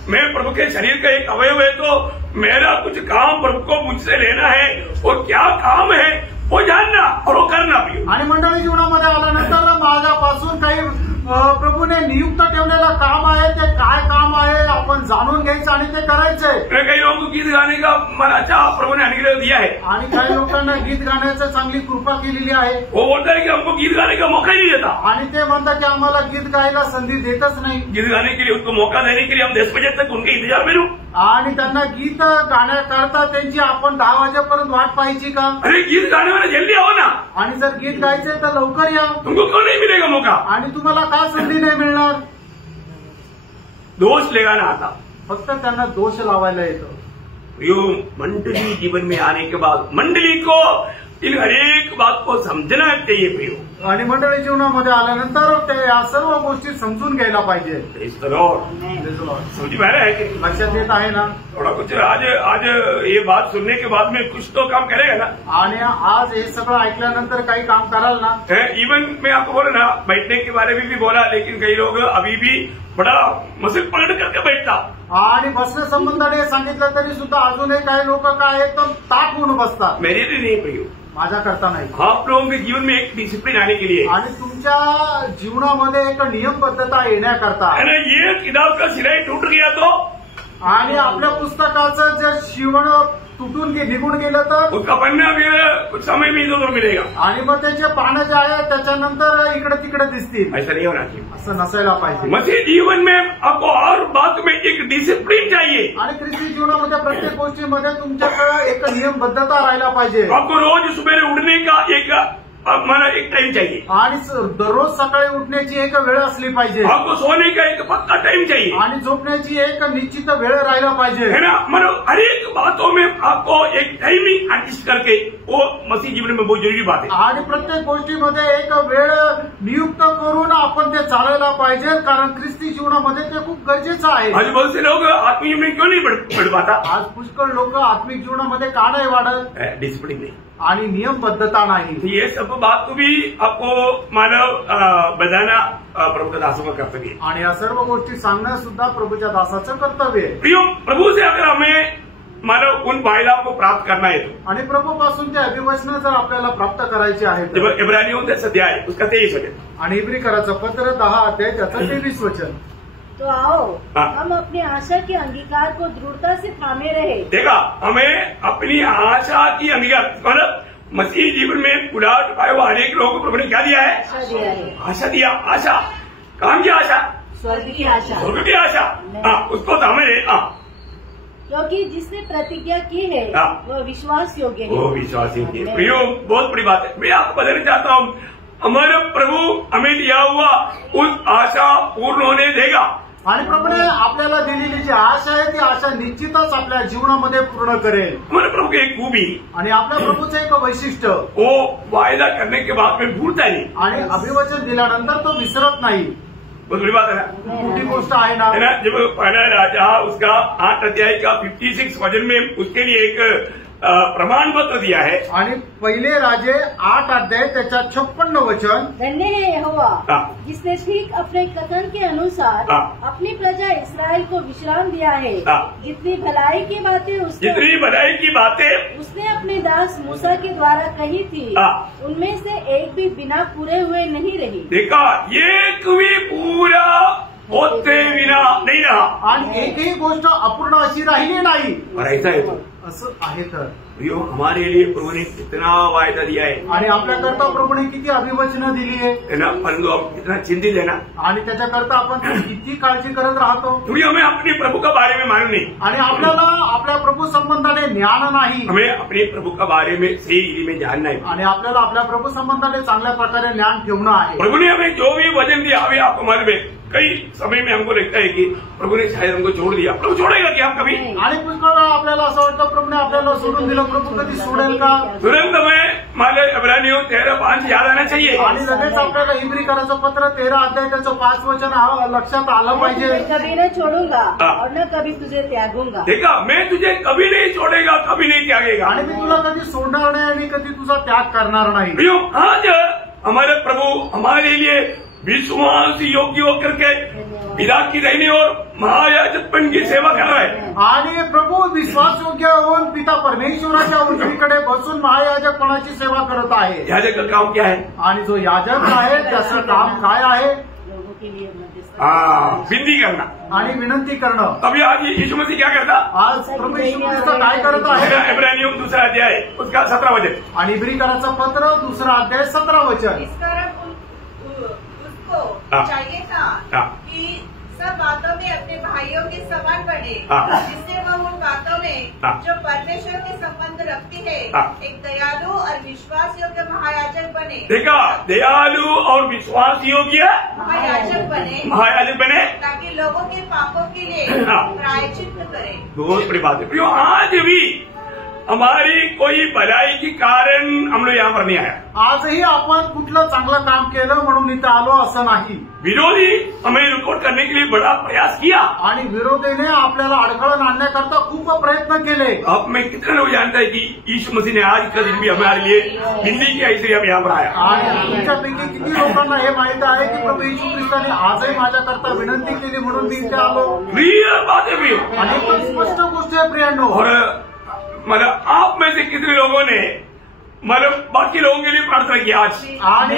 मैं प्रभु के शरीर का एक अवयव है तो मेरा कुछ काम प्रभु को मुझसे लेना है, और क्या काम है वो जानना और वो करना भी। आणि मंडळी जीवनामध्ये आल्यानंतर माझ्यापासून काही प्रभूने नियुक्त ठेवलेलं काम आहे, ते काय काम आहे आपण जाणून घ्यायचं आणि ते करायचंय। कई लोगों को गीत गाने का मन अच्छा प्रभु ने अनुग्रह दिया है, आणि काही लोकांना गीत गाण्याचं चांगली कृपा केलेली आहे। वो बोलता है कि हमको गीत गाने का मौका ही नहीं देता, आणि ते म्हणतात की आम्हाला गीत गायला संधी देतच नाही। गीत गाने के लिए उसको मौका देने के लिए हम 10 बजे तक उनके इंतजार में रहूं। आणि त्यांना गीत गाण्याकरता त्यांची आपण 10 वाजेपर्यंत वाट पाहायची का? अरे गीत गाने वाले जल्दी आओ ना, आणि जर गीत गायचंय तर लवकर या। तुमको क्यों नहीं मिलेगा मौका? आणि तुम्हाला का संधी नाही मिळणार? दोष लगाना आता, फक्त त्यांना दोष लावायला येतो। यो मंडली जीवन में आने के बाद मंडली को इन हरेक बात को समझना चाहिए प्रियो। आणि मंडळी जीवनामध्ये आल्यानंतर ते या सर्व गोष्टी समजून घ्यायला पाहिजे। समझ में आ रहा है कि लक्षात येत आहे ना? थोड़ा कुछ आज ये बात सुनने के बाद में कुछ तो काम करेगा ना। आणि आज हे सगळं ऐकल्यानंतर काही काम कराल ना? इवन मैं आपको बोला ना, बैठने के बारे में भी बोला, लेकिन कई लोग अभी भी बड़ा मसल पकड़ करके बैठता। आणि बसण्या संबंधाने सांगितलं तरी सुद्धा अजूनही काही लोक काय एकदम ताट होऊन बसतात। मेरे लिए नहीं प्रियो, माझ्या करता नाही। आप लोगों के जीवन में एक डिसिप्लिन आने के लिए, आणि तुमच्या जीवनामध्ये एक नियमबद्धता येण्याकरता। है ना, ये किताब का सिलाई टूट गया तो, आणि आपल्या पुस्तकाचं जर शिवण तुटून निघून गेलं तर उसका पन्ना भी कुछ समय में इधर मिलेगा, आणि मग त्याचे पानं जे आहे त्याच्यानंतर इकडे तिकडे दिसतील। ऐसा नहीं होना चाहिए। असं नसायला पाहिजे। मसीह जीवन में आपको हर बात में एक डिसिप्लिन चाहिए। आणि ख्रिस्ती जीवनामध्ये प्रत्येक गोष्टीमध्ये तुमच्याकडे एक नियमबद्धता राहायला पाहिजे। आपको रोज सुबह उठने का एक टाइम चाहिए, आणि दररोज सकाळी उठण्याची एक वेळ असली पाहिजे। आपको सोने का एक पक्का टाइम चाहिए, आणि झोपण्याची एक निश्चित वेळ राहायला पाहिजे, है ना। मतलब हर एक बातों में आपको एक टाइमिंग एडजस्ट करके, वो मसीह जीवन में बहुत जरूरी बात है। आणि प्रत्येक गोष्टीमध्ये एक वेळ नियुक्त करून आपण ते चालायला पाहिजे, कारण ख्रिस्ती जीवनामध्ये ते खूप गरजेचं आहे। आज बहुत से लोग आत्मीय जीवन में क्यों नहीं बढ़ पाता? आज पुष्कळ लोक आत्मिक जीवनामध्ये का नाही वाढत? डिसिप्लिन नहीं, आणि नियमबद्धता नाही। ये सब बात को भी आपको मानव बजाना प्रभु के दासों का कर्तव्य है। आणि या सर्व गोष्टी सांगणं सुद्धा प्रभूच्या दासाचं कर्तव्य आहे। प्रियो, प्रभु से अगर हमें मानव उन वायदाओं को प्राप्त करना है तो, आणि प्रभूपासून ते अभिवचन जर आपल्याला प्राप्त करायचे आहेत, जब इब्रानियों 10 अध्याय उसका 23 वचन, आणि इब्रिकराचं पत्र 10 अध्याय त्याचं 23 वचन। तो आओ हाँ। हम अपनी आशा के अंगीकार को दृढ़ता से थामे रहे। देखा, हमें अपनी आशा की अंगीकार, मतलब मसीह जीवन में उड़ाट पाए हुआ अनेक लोगों को प्रभु ने क्या दिया है? आशा दिया है, आशा दिया। आशा काम की आशा? स्वर्ग की आशा। स्वर्ग की आशा। हाँ, उसको थामे रहे। हाँ, क्योंकि जिसने प्रतिज्ञा की है हाँ। वह विश्वास योग्य है। वो विश्वासी की प्रियो, बहुत बड़ी बात है। मैं आपको बताना चाहता हूँ, हमारे प्रभु हमें दिया हुआ उस आशा पूर्ण होने देगा। आणि प्रभूने आपल्याला दिलेली जी आशा आहे ती आशा निश्चितच आपल्या जीवनामध्ये पूर्ण करेल। हमारे प्रभु की एक खूबी, आणि आपल्या प्रभूचं एक वैशिष्ट्य, वो वायदा करने के बाद में भूलता नहीं। आणि अभिवचन दिल्यानंतर तो विसरत नाही। बहुत बड़ी बात है ना, मोठी गोष्ट आहे ना। है ना। जब पहला राजा उसका 8 अध्याय का 56 वचन में उसके लिए एक प्रमाण पत्र दिया है। आणि पहिले राजे 8 अध्याय त्याच्या 56 वचन। धन्य है यहोवा हाँ। जिसने ठीक अपने कथन के अनुसार हाँ। अपनी प्रजा इस्राएल को विश्राम दिया है। हाँ। जितनी भलाई की बातें जितनी भलाई की बातें उसने अपने दास मूसा के द्वारा कही थी, हाँ। उनमें से एक भी बिना पूरे हुए नहीं रही। देखा, एक भी पूरा होते बिना नहीं रहा, आणि एकही गोष्ट अपूर्ण अशी राहिली नाही। और ऐसा है तो असं आहे तर प्रियो, हमारे लिए प्रभु ने कितना वायदा दिया है, आणि आपल्याकरता प्रभूने किती अभिवचनं दिली है ना। परंतु हम कितना चिंतित है ना, आणि त्याच्याकरता आपण किती काळजी करत राहतो। क्योंकि हमें अपने प्रभु का बारे में मालूम नहीं, आणि आपल्याला आपल्या प्रभू संबंधाने ज्ञान नाही। हमें अपने प्रभु का बारे में सही रीति में जानना है। आणि आपल्याला आपल्या प्रभू संबंधाने चांगल्या प्रकारे ज्ञान ठेवणं आहे। प्रभु ने हमें जो भी वचन दिया, अभी आपको मालूम है, कई समय में हमको लगता है कि प्रभु ने शायद हमको छोड़ दिया। प्रभु छोड़ेगा क्या हम कभी? आणि पुष्कळ वेळा आपल्याला असं वाटतं प्रभूने आपल्याला सोडून दिलं, प्रभू कधी सोडेल का? तुरंत हमें माले इब्रानियों 13:5 याद आना चाहिए। आणि लगेच आपल्याला इब्रिकराचं पत्र 13 अध्याय त्याचं 5 वचन लक्षात आलं मैं पाहिजे। तुझे कभी न छोड़ूंगा हाँ। और न कभी तुझे त्यागूंगा। देखा, मैं तुझे कभी नहीं छोड़ेगा, कभी नहीं त्यागेगा। आणि मी तुला कधी सोडणार नाही आणि कधी तुझा त्याग करणार नाही। प्रियो, आज हमारे प्रभु हमारे लिए विश्वास योग्य होकर के पिता की दाहिनी और महायाजकपन की सेवा कर रहा है। आणि प्रभू विश्वासयोग्य होऊन पिता परमेश्वराच्या उजवीकडे बसून महायाजकपणाची सेवा करत आहे। याजक का काम क्या है? आणि जो याजक आहे त्याचं काम काय आहे? लोगों के लिए विनती करना आणि विनंती करणं। अभी आज यीशु मसीह क्या करता? आज प्रभू येशू ख्रिस्त काय करत आहे? इब्रानियों 2 अध्याय उसका 17 वचन, आणि इब्रिकराचं पत्र 2 अध्याय 17 वचन। इस कारण उसको चाहिए था कि सब बातों में अपने भाइयों के समान बने, जिससे वह उन बातों में जो परमेश्वर के संबंध रखती है एक दयालु और विश्वास योग्य महायाजक बने। देखा, दयालु और विश्वास योग्य महायाजक बने ताकि लोगों के पापों के लिए प्रायश्चित करे। बहुत बड़ी बात है। आज भी हमारी कोई भलाई के कारण हम लोग यहाँ पर नहीं आया। आजही आपण कुठलं चांगलं काम केलं म्हणून इथं आलो असं नाही। विरोधी हमें रिकॉर्ड करने के लिए बड़ा प्रयास किया आणि विरोधीने आपल्याला अडखळण आणण्याकरता खूप प्रयत्न केले। अब मैं कितने लोग जानता है कि यीशु मसीह ने आज का दिन भी हमारे लिए हिंदी की ऐसे हम यहाँ पर आया। आणि तुमच्यापैकी किती लोकांना हे माहित आहे की प्रभू येशू ख्रिस्ताने आजही माझ्याकरता विनंती केली म्हणून मी इथे आलो। रियल बात है प्रियो, आणि एकदम स्पष्ट गोष्ट आहे प्रियांनो। और मतलब आप में से कितने लोगों ने मतलब बाकी लोगों के लिए प्रार्थना की आज? आणि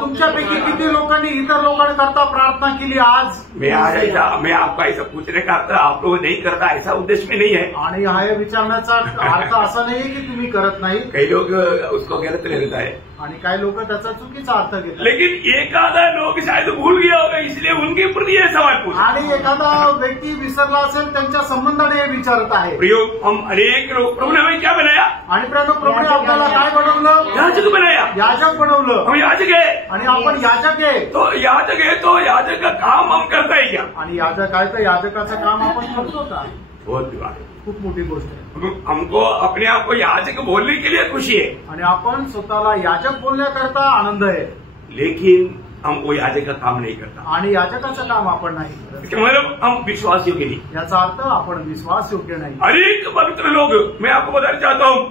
तुमच्यापैकी किती लोकांनी इतर लोकांकरता प्रार्थना केली आज? मैं आज ऐसा मैं आपका ऐसा पूछने का अर्थ आप लोग नहीं करता ऐसा उद्देश्य में नहीं है। आणि हा विचारण्याचा अर्थ असा नाही की तुम्ही करत नाही। कई लोग उसको गलत ले लेता है आणि काही लोक त्याचा चुकीचा अर्थ घेतात। लेकिन एखादा लोग शायद भूल गया होगा इसलिए उनके प्रति ये सवाल पूछा। आणि एखादा व्यक्ती विसरला असेल त्यांच्या संबंधाने हे विचारत आहे। प्रयोग हम अनेक लोग प्रभु ने हमें क्या बनाया? आणि प्रभूने आपल्याला काय बनवलं? याजक बनाया। याजक बनवलं। हम याजक है आणि आपण याजक आहे। तो याजक है तो याजक का काम हम करता है क्या? आणि याजक आहे तर याजकाचं काम आपण करतो का? बहुत बात है, खूप मोठी गोष्ट आहे। हमको अपने आप को याजक बोलने के लिए खुशी है आणि आपण स्वतःला याजक बोलण्याकरता आनंद आहे, लेकिन हम वो याजक का काम नहीं करता। आणि याजकाचं काम आपण नाही करत। इसका मतलब हम विश्वास योग्य नहीं। याचा अर्थ आपण विश्वास योग्य नाही। अनेक पवित्र लोग, मैं आपको बताना चाहता हूँ,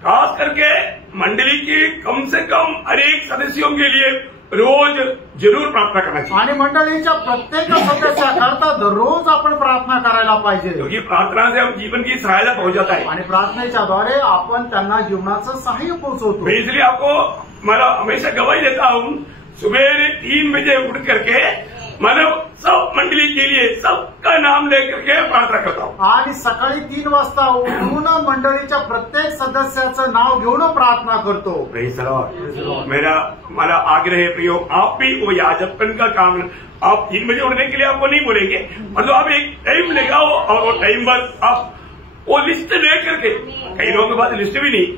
खास करके मंडली के कम से कम अनेक सदस्यों के लिए रोज जरूर प्रार्थना करना चाहिए। आणि मंडळीच्या प्रत्येक सदस्याकरता दररोज आपण प्रार्थना करायला पाहिजे, क्योंकि प्रार्थना से हम जीवन की सहायता पहुंच जाता है। आणि प्रार्थनेच्या द्वारे आपण त्यांना जीवनाचं सहाय्य पोहोचवतो। मैं इसलिए आपको मैं हमेशा गवाही देता हूँ, सुबह 3 बजे उठ करके मतलब सब मंडली के लिए सबका नाम लेकर के प्रार्थना करता हूँ। आणि सकाळी 3 वाजता उठून मंडळीच्या प्रत्येक सदस्याचं नाव घेऊन प्रार्थना करतो। मेरा आग्रह है प्रियो, आप भी वो याजकपन का काम आप 3 बजे उठने के लिए आपको नहीं बोलेंगे, मतलब आप एक टाइम लगाओ और वो टाइम पर आप वो लिस्ट ले करके, कई लोगों के पास लिस्ट भी नहीं,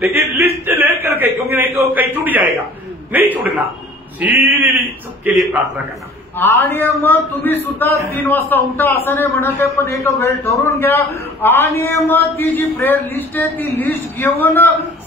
लेकिन लिस्ट ले करके, क्योंकि नहीं तो कहीं छूट जाएगा, नहीं छूटना, सीरियसली सबके लिए प्रार्थना करना। आणि मग तुम्ही सुद्धा 3 वाजता उठा असं नाही म्हणत आहे, पण एक वेळ ठरवून घ्या आणि मग ती जी प्रेयर लिस्ट आहे ती लिस्ट घेऊन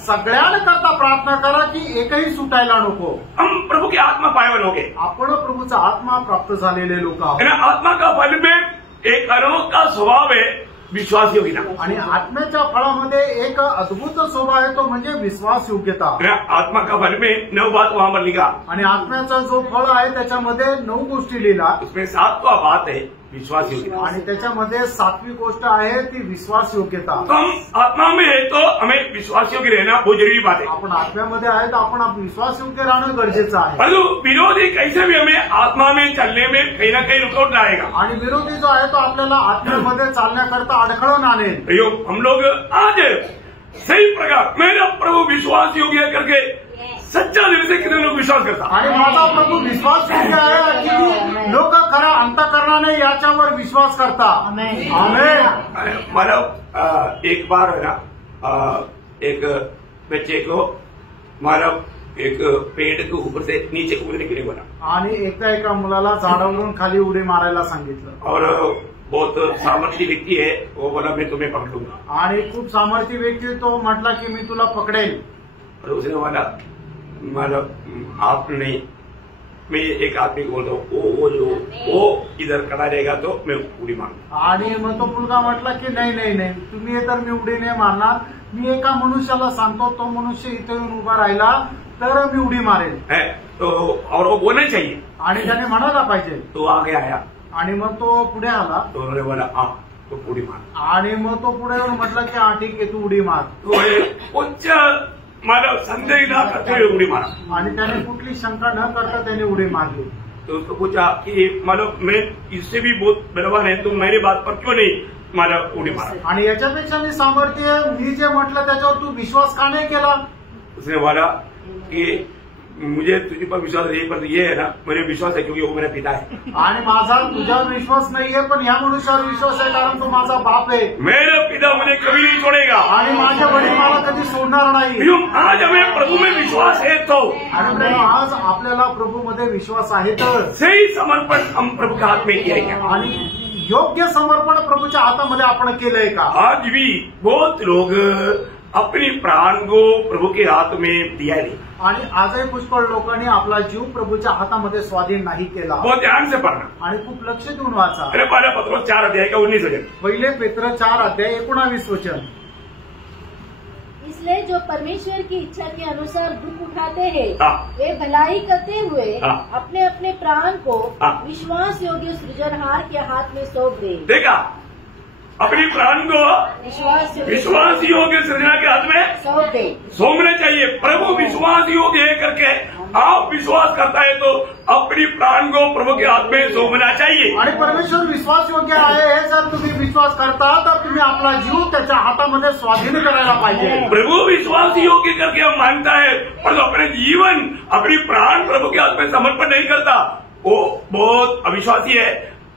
सगळ्यांकरता प्रार्थना करा की एकही सुटायला नको। हम प्रभु की आत्मा पायवन हो गए, आपण प्रभूचा आत्मा प्राप्त झालेले लोक आहोत। आत्मा का फल में एक अनोखा स्वभाव है विश्वास योग्यता। आणि आत्म्याच्या फळामध्ये एक अद्भुत स्वभाव आहे तो म्हणजे विश्वास योग्यता। आत्मा का फल में 9 बात वहां पर लिखा, आणि आत्म्याचा जो फळ आहे त्याच्यामध्ये 9 गोष्टी लिहिला, उसमें 7वां बात है विश्वास योग्यता। आणि त्याच्यामध्ये 7वी गोष्ट आहे ती विश्वास योग्यता। तो हम आत्मा में है तो हमें विश्वास योग्य रहना बहुत जरूरी बात है। आपण आत्म्यामध्ये आहे तर आपण विश्वास योग्य राहणं गरजेचं आहे। परंतु विरोधी कैसे भी हमें आत्मा में चलने में कहीं ना कहीं रुकावट लाएगा, आणि विरोधी जो आहे तो आपल्याला आत्म्यामध्ये चालण्याकरता अडखळण आणेल। हम लोग आज सही प्रकार मेरा प्रभु विश्वास योग्य करके सच्चा दिल से कितने लोग विश्वास करता, आणि माझा प्रभू विश्वास योग्य आहे किती लोक खऱ्या अंतःकरणाने याच्यावर विश्वास करता। आमेन। मतलब एक बार है ना, एक बच्चे को मतलब एक पेड़ के ऊपर से नीचे कूदने के लिए बोला, आणि एकदा एका मुलाला झाडावरून खाली उडी मारायला सांगितलं, और बहुत सामर्थ्य व्यक्ति है वो बोला मैं तुम्हें पकड़ लूंगा, आणि खूप सामर्थ्य व्यक्ती तो म्हटला की मी तुला पकडेल। और उसने बोला मतलब आप नहीं, मैं एक आदमी को बोलता हूँ वो इधर खड़ा रहेगा तो मैं उडी मारूंगा। आणि मग तो मुलगा म्हटला की नाही नाही नाही तुम्ही हे तर मी उडी नाही मारणार, मी एका मनुष्याला सांगतो तो मनुष्य इथे येऊन उभा राहिला तर मी उडी मारेल। है तो और वो बोलना चाहिए, आणि त्याने म्हणायला पाहिजे। तो आगे आया, आणि मग तो पुढे आला तो उन्होंने बोला तो उडी मार. आणि मग तो पुढे येऊन म्हटलं की हा ठीक आहे तू उडी मार. तो उच्च मला संदेह न करते हुए उडी मारा. आणि त्याने कुठली शंका न करता त्याने उडी मारली. तो उसको पूछा कि मतलब मैं इससे भी बहुत बलवान है तो मेरी बात पर क्यों नहीं मला उडी मारा. आणि याच्यापेक्षा मी सामर्थ्य मी जे म्हटलं त्याच्यावर तू विश्वास का नाही केला. उसने बोला कि मुझे तुझे पर विश्वास नहीं पर ये है ना मेरे विश्वास है क्योंकि वो मेरा पिता है. आणि माझा तुझ्यावर विश्वास नाहीये पण ह्या मनुष्यावर विश्वास आहे कारण तो माझा बाप आहे. मेरा पिता मुझे कभी नहीं छोड़ेगा. आणि माझे वडील मला कधी सोडणार नाही. आज हमें प्रभु में विश्वास है तो आणि आज आपल्याला प्रभूमध्ये विश्वास आहे तर सही समर्पण हम प्रभु के हाथ में किया क्या. आणि योग्य समर्पण प्रभूच्या हातामध्ये आपण केलंय का. आज भी बहुत लोग अपनी प्राण को प्रभु के हाथ में दिया नहीं. आणि आजही पुष्कळ लोकांनी आपला जीव प्रभूच्या हातामध्ये स्वाधीन नाही केला. बहुत ध्यान से पढ़ना. आणि खूप लक्ष देऊन वाचा. अरे पहला पत्रोस 4 अध्याय का 19 वचन. पहिले पेत्र 4 अध्याय 19 वचन. इसलिए जो परमेश्वर की इच्छा के अनुसार दुख उठाते हैं हाँ। वे भलाई करते हुए हाँ। अपने अपने प्राण को हाँ। विश्वास योग्य सृजनहार के हाथ में सौंप दे. देखा अपनी प्राण को विश्वास योग्य सृजना के हाथ में सौंप दे. सौंपना चाहिए. प्रभु विश्वास योग्य है करके आप विश्वास करता है तो अपनी प्राण को प्रभु के हाथ में सौंपना चाहिए. आणि परमेश्वर विश्वास योग्य आहे हे जर तुम्ही विश्वास करता तर तुम्ही आपला जीव त्याच्या हातामध्ये स्वाधीन करायला पाहिजे. प्रभु विश्वास योग्य करके हम मानता है पर अपने जीवन अपनी प्राण प्रभु के हाथ में समर्पण नहीं करता वो बहुत अविश्वासी है.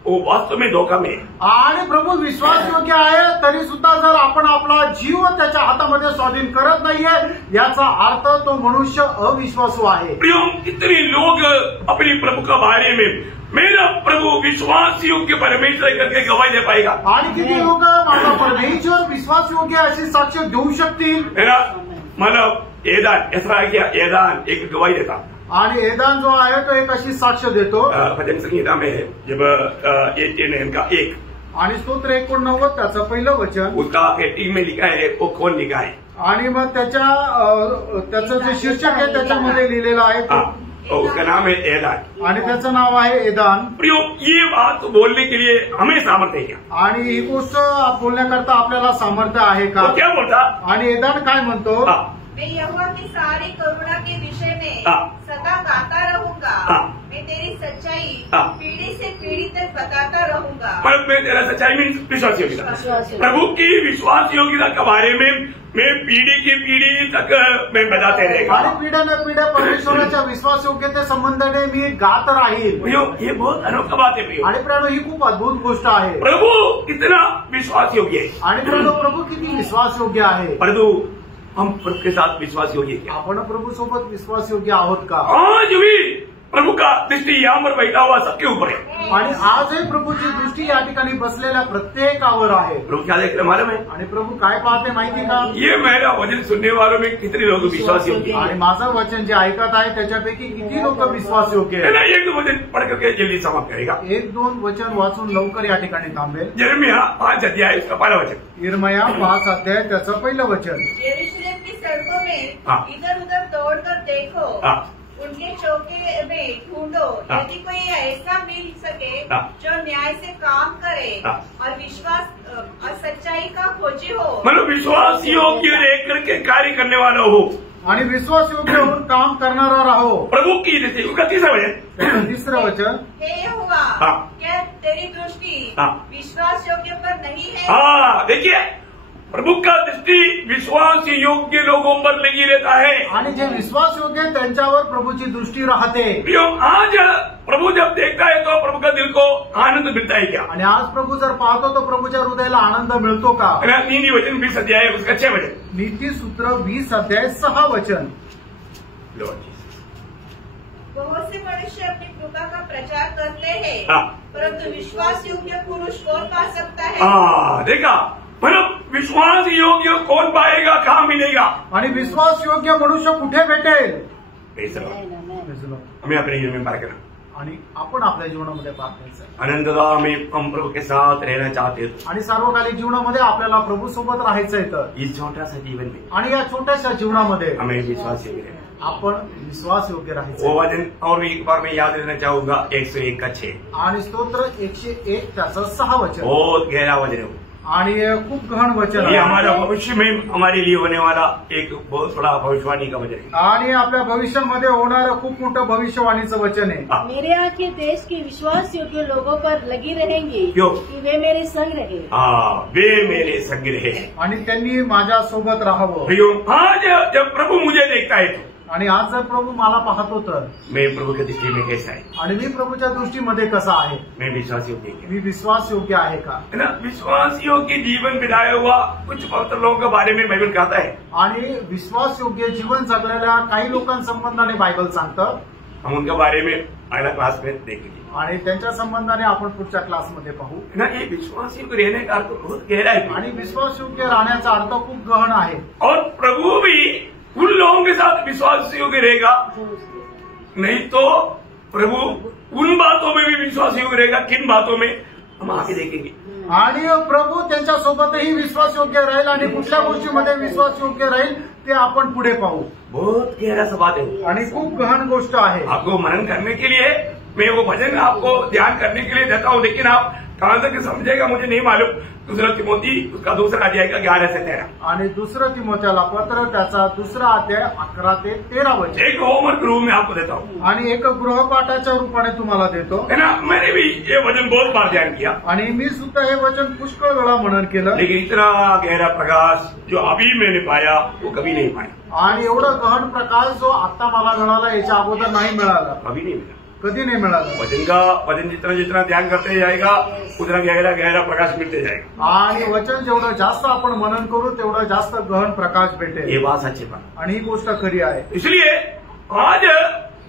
वो वास्तव में धोखा में. आणि प्रभू विश्वास योग्य आहे तरी सुद्धा जर आपण आपला जीव त्याच्या हातामध्ये स्वाधीन करत नाहीये याचा अर्थ तो मनुष्य अविश्वासू आहे. प्रियो कितने लोग अपनी प्रभु के बारे में मेरा प्रभु विश्वास योग्य परमेश्वर करके गवाही दे पाएगा. आणि किती लोक माझा परमेश्वर विश्वास योग्य अशी साक्ष देऊ शकतील. मतलब एदान एक गवाही देता. आणि एदान जो आहे तो एक अशी साक्ष देतो. भजन संहिता में जब 18 का 1 आणि स्तोत्र 89 त्याचं पहिलं वचन उसका हेडिंग में लिखा है वो कौन लिखा है. आणि मग त्याचं जे शीर्षक आहे त्याच्यामध्ये लिहिलेलं आहे और उसका नाम है एदान. आणि त्याचं नाव आहे एदान. प्रियो ये बात बोलने के लिए हमें सामर्थ्य है क्या. आणि ही गोष्ट बोलण्याकरता आपल्याला सामर्थ्य आहे का. वो क्या बोलता. आणि एदान काय म्हणतो. मैं यहोवा की सारी करुणा के विषय में सदा गाता रहूंगा. मैं तेरी सच्चाई पीढ़ी से पीढ़ी तक बताता रहूंगा. मतलब मैं तेरा सच्चाई में विश्वास योग्यता प्रभु की विश्वास योग्यता के बारे में मैं पीढ़ी की पीढ़ी तक मैं बताते रहेगा. आणि पिढ्याने पिढ्या परमेश्वराच्या विश्वास योग्यते संबंधाने मी गात राहील. ये बहुत अनोखा बात है प्रियो. आणि प्रियो ही खूप अद्भुत गोष्ट आहे. प्रभु कितना विश्वास योग्य है. आणि प्रभू किती विश्वास योग्य आहे. परंतु हम प्रभु के साथ विश्वास योग्य क्या. आपण प्रभू सोबत विश्वास योग्य आहोत का. आज भी प्रभु का दृष्टि यहाँ पर बैठा हुआ सबके ऊपर है. आणि आजही प्रभूची दृष्टी या ठिकाणी बसलेल्या प्रत्येकावर आहे. प्रभु क्या देख रहे मालूम है. आणि प्रभू काय पाहते माहिती का. ये मेरा वचन सुनने वालों में कितने लोग विश्वास योग्य आणि माझं वचन जे ऐकत आहे त्याच्यापैकी किती लोक विश्वास योग्य है. आहे. एक दो वचन पढ़ करके जल्दी समाप्त करेगा. 1-2 वचन वाचून लवकर या ठिकाणी थांबेल. यिर्मयाह 5 अध्याय उसका पहला वचन. यिर्मयाह 5 अध्याय त्याचं पहिलं वचन. यरूशलेम की सड़कों में इधर उधर दौड़कर देखो. उनके चौके में ढूंढो यदि कोई ऐसा मिल सके जो न्याय से काम करे और विश्वास और सच्चाई का खोजी हो. मतलब विश्वास योग्य देख करके कार्य करने वाला हो. आणि विश्वास योग्य होऊन काम करणारा राहो. प्रभु की दृष्टि उसका तीसरा वचन. तिसरं वचन. हे यहोवा क्या तेरी दृष्टि विश्वास योग्य पर नहीं है. देखिए प्रभु का दृष्टि विश्वास योग्य लोगों पर लगी रहता है. आणि जे विश्वास योग्य त्यांच्यावर प्रभूची दृष्टी राहते. आज प्रभु जब देखता है तो प्रभु का दिल को आनंद मिलता है क्या. आणि आज प्रभू जर पाहतो तो प्रभूच्या हृदयाला आनंद मिळतो का. नीति वचन 20 अध्याय उसका 6 वचन. नीति सूत्र 20 अध्याय 6 वचन. बहुत से मनुष्य अपनी कृपा का प्रचार करते हैं परंतु विश्वास योग्य पुरुष कौन पा सकता है. देखा मतलब विश्वास योग्य कौन पाएगा कहाँ मिलेगा. आणि विश्वास योग्य मनुष्य कुठे भेटेल. हमें अपने जीवन में पार करना. आणि आपण आपल्या जीवनामध्ये पाहायचं. अनंतता में हम प्रभु के साथ रहना चाहते हैं. आणि सार्वकालिक जीवनामध्ये आपल्याला प्रभू सोबत राहायचंय तर इस छोटा सा जीवन में आणि या छोट्याशा जीवनामध्ये हमें विश्वास योग्य रहना. आपण विश्वास योग्य वो राहायचं. वचन और भी एक बार मैं याद देना चाहूंगा 101 का 6. आणि स्तोत्र 101 त्याचं 6 वचन बहुत गहरा वचन है वो. आणि खूप गहन वचन ये आहे. हमारा भविष्य में हमारे लिए होने वाला एक बहुत बड़ा भविष्यवाणी का वचन है. आणि आपल्या भविष्यामध्ये होणारं खूप मोठं भविष्यवाणीचं वचन आहे. हाँ. मेरे आंखें देश के विश्वास योग्य लोगों पर लगी रहेंगी क्यों? कि वे मेरे संग रहे. हाँ, वे मेरे संग रहे. आणि त्यांनी माझ्या सोबत राहावं. प्रियो, आज जब प्रभु मुझे देखता है तो आणि आज जर प्रभू मला पाहतो तर मैं प्रभु की दृष्टि में कैसा है? आणि मी प्रभूच्या दृष्टीमध्ये कसा आहे? मैं विश्वास योग्य है. मी विश्वास योग्य आहे का? है ना? विश्वास योग्य जीवन बिताया हुआ कुछ पवित्र लोगों के बारे में बाइबल कहता है. आणि विश्वास योग्य जीवन जगलेल्या काही लोकांसंबंधाने बायबल सांगतं. हम उनके बारे में अगला क्लास में देखेंगे. आणि त्यांच्या संबंधाने आपण पुढच्या क्लासमध्ये पाहू. है ना? ये विश्वास योग्य रहने का अर्थ बहुत गहरा है. आणि विश्वास योग्य राहण्याचा अर्थ खूप गहन आहे. और प्रभु भी उन लोगों के साथ विश्वास योग्य रहेगा, नहीं तो प्रभु उन बातों में भी विश्वास योग्य रहेगा. किन बातों में हम आगे देखेंगे. आणि प्रभू त्यांच्या सोबतही विश्वास योग्य राहील आणि कुठल्या गोष्टीमध्ये विश्वास योग्य राहील ते आपण पुढे पाहू. बहुत गहरा सा बात है. आणि खूप गहन गोष्ट आहे. आपको मनन करने के लिए मैं वो भजन आपको ध्यान करने के लिए देता हूँ, लेकिन आप कहां तक समझेगा मुझे नहीं मालूम. दूसरा तिमोथी उसका दूसरा अध्याय का 11 से 13. आणि दुसरं तिमोथेला पत्र त्याचा दुसरा अध्याय 11 ते 13 वचन. एक होमवर्क रूम में आपको देता हूँ, आणि एक गृहपाठाच्या रूपाने तुम्हाला देतो. है ना? मैंने भी ये वचन बहुत बार ध्यान किया, आणि मी सुद्धा हे वचन पुष्कळ वेळा मनन केलं. लेकिन इतना गहरा प्रकाश जो अभी मैंने पाया वो कभी नहीं पाया. आणि एवढं गहन प्रकाश जो आता मला मिळाला याच्या अगोदर नाही मिळाला, कभी नहीं मिला. कधी नाही मिळाला. वचन जितना जितना ध्यान करते जाएगा उतना गहरा प्रकाश मिलते जाएगा. आणि वचन जेवढं जास्त आपण मनन करू तेवढं जास्त गहन प्रकाश ये भेटेल. बात सच्ची बात. आणि ही गोष्ट खरी आहे. इसलिए आज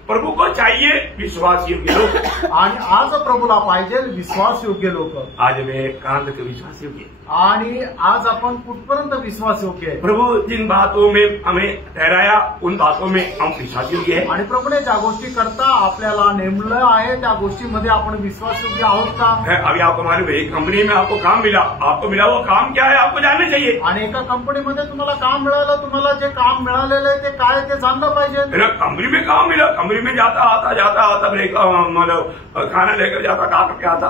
प्रभु को चाहिए विश्वास योग्य लोग. आणि आज प्रभूला पाहिजे विश्वास योग्य लोक. आज मैं कहां तक विश्वास योग्य. आणि आज आपण कुठपर्यंत विश्वास योग्य आहे. प्रभु जिन बातों में हमें ठहराया उन बातों में हम विश्वास योग्य है. आणि प्रभूने ज्या गोष्टी करता आपल्याला नेमलं आहे त्या गोष्टीमध्ये आपण विश्वास योग्य आहोत का? अभी आपको मालूम है, एक कंपनी में आपको काम मिला, आपको मिला वो काम क्या है आपको जानना चाहिए. आणि एका कंपनीमध्ये तुम्हाला काम मिळालं, तुम्हाला जे काम मिळालेलं आहे ते काय ते जाणलं पाहिजे. है ना? कंपनी में काम मिला, कंपनी में जाता आता ब्रेक मतलब खाना लेकर जाता, खा करके आता,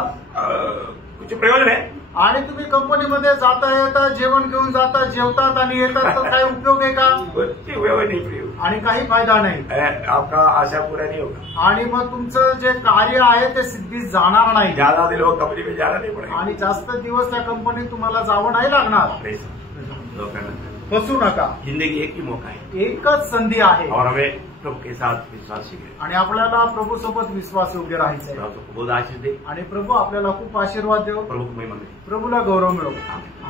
कुछ प्रयोजन है. आणि तुम्ही कंपनीमध्ये जाता येता जेवण घेऊन जाता, जेवतात आणि येतात, तर काय उपयोग आहे का? नहीं प्रयोग. आणि काही फायदा नाही. आपका आशा पूरा नहीं होगा. आणि मग तुमचं जे कार्य आहे ते सिद्धीस जाणार नाही. ज्यादा दिन वो कंपनी में जाना नहीं पड़ेगा. आणि जास्त दिवस त्या कंपनीत तुम्हाला जावं नाही लागणार. फसू नका. जिंदगी एक ही मौका है एकच संधी आहे. और हमें प्रभु के साथ विश्वास सीखे. आणि आपल्याला प्रभू सोबत विश्वास योग्य राहायचं आहे. बहुत आशीष दे. आणि प्रभू आपल्याला खूप आशीर्वाद देव. प्रभु को महिमा मिले. प्रभूला गौरव मिळो. आमीन.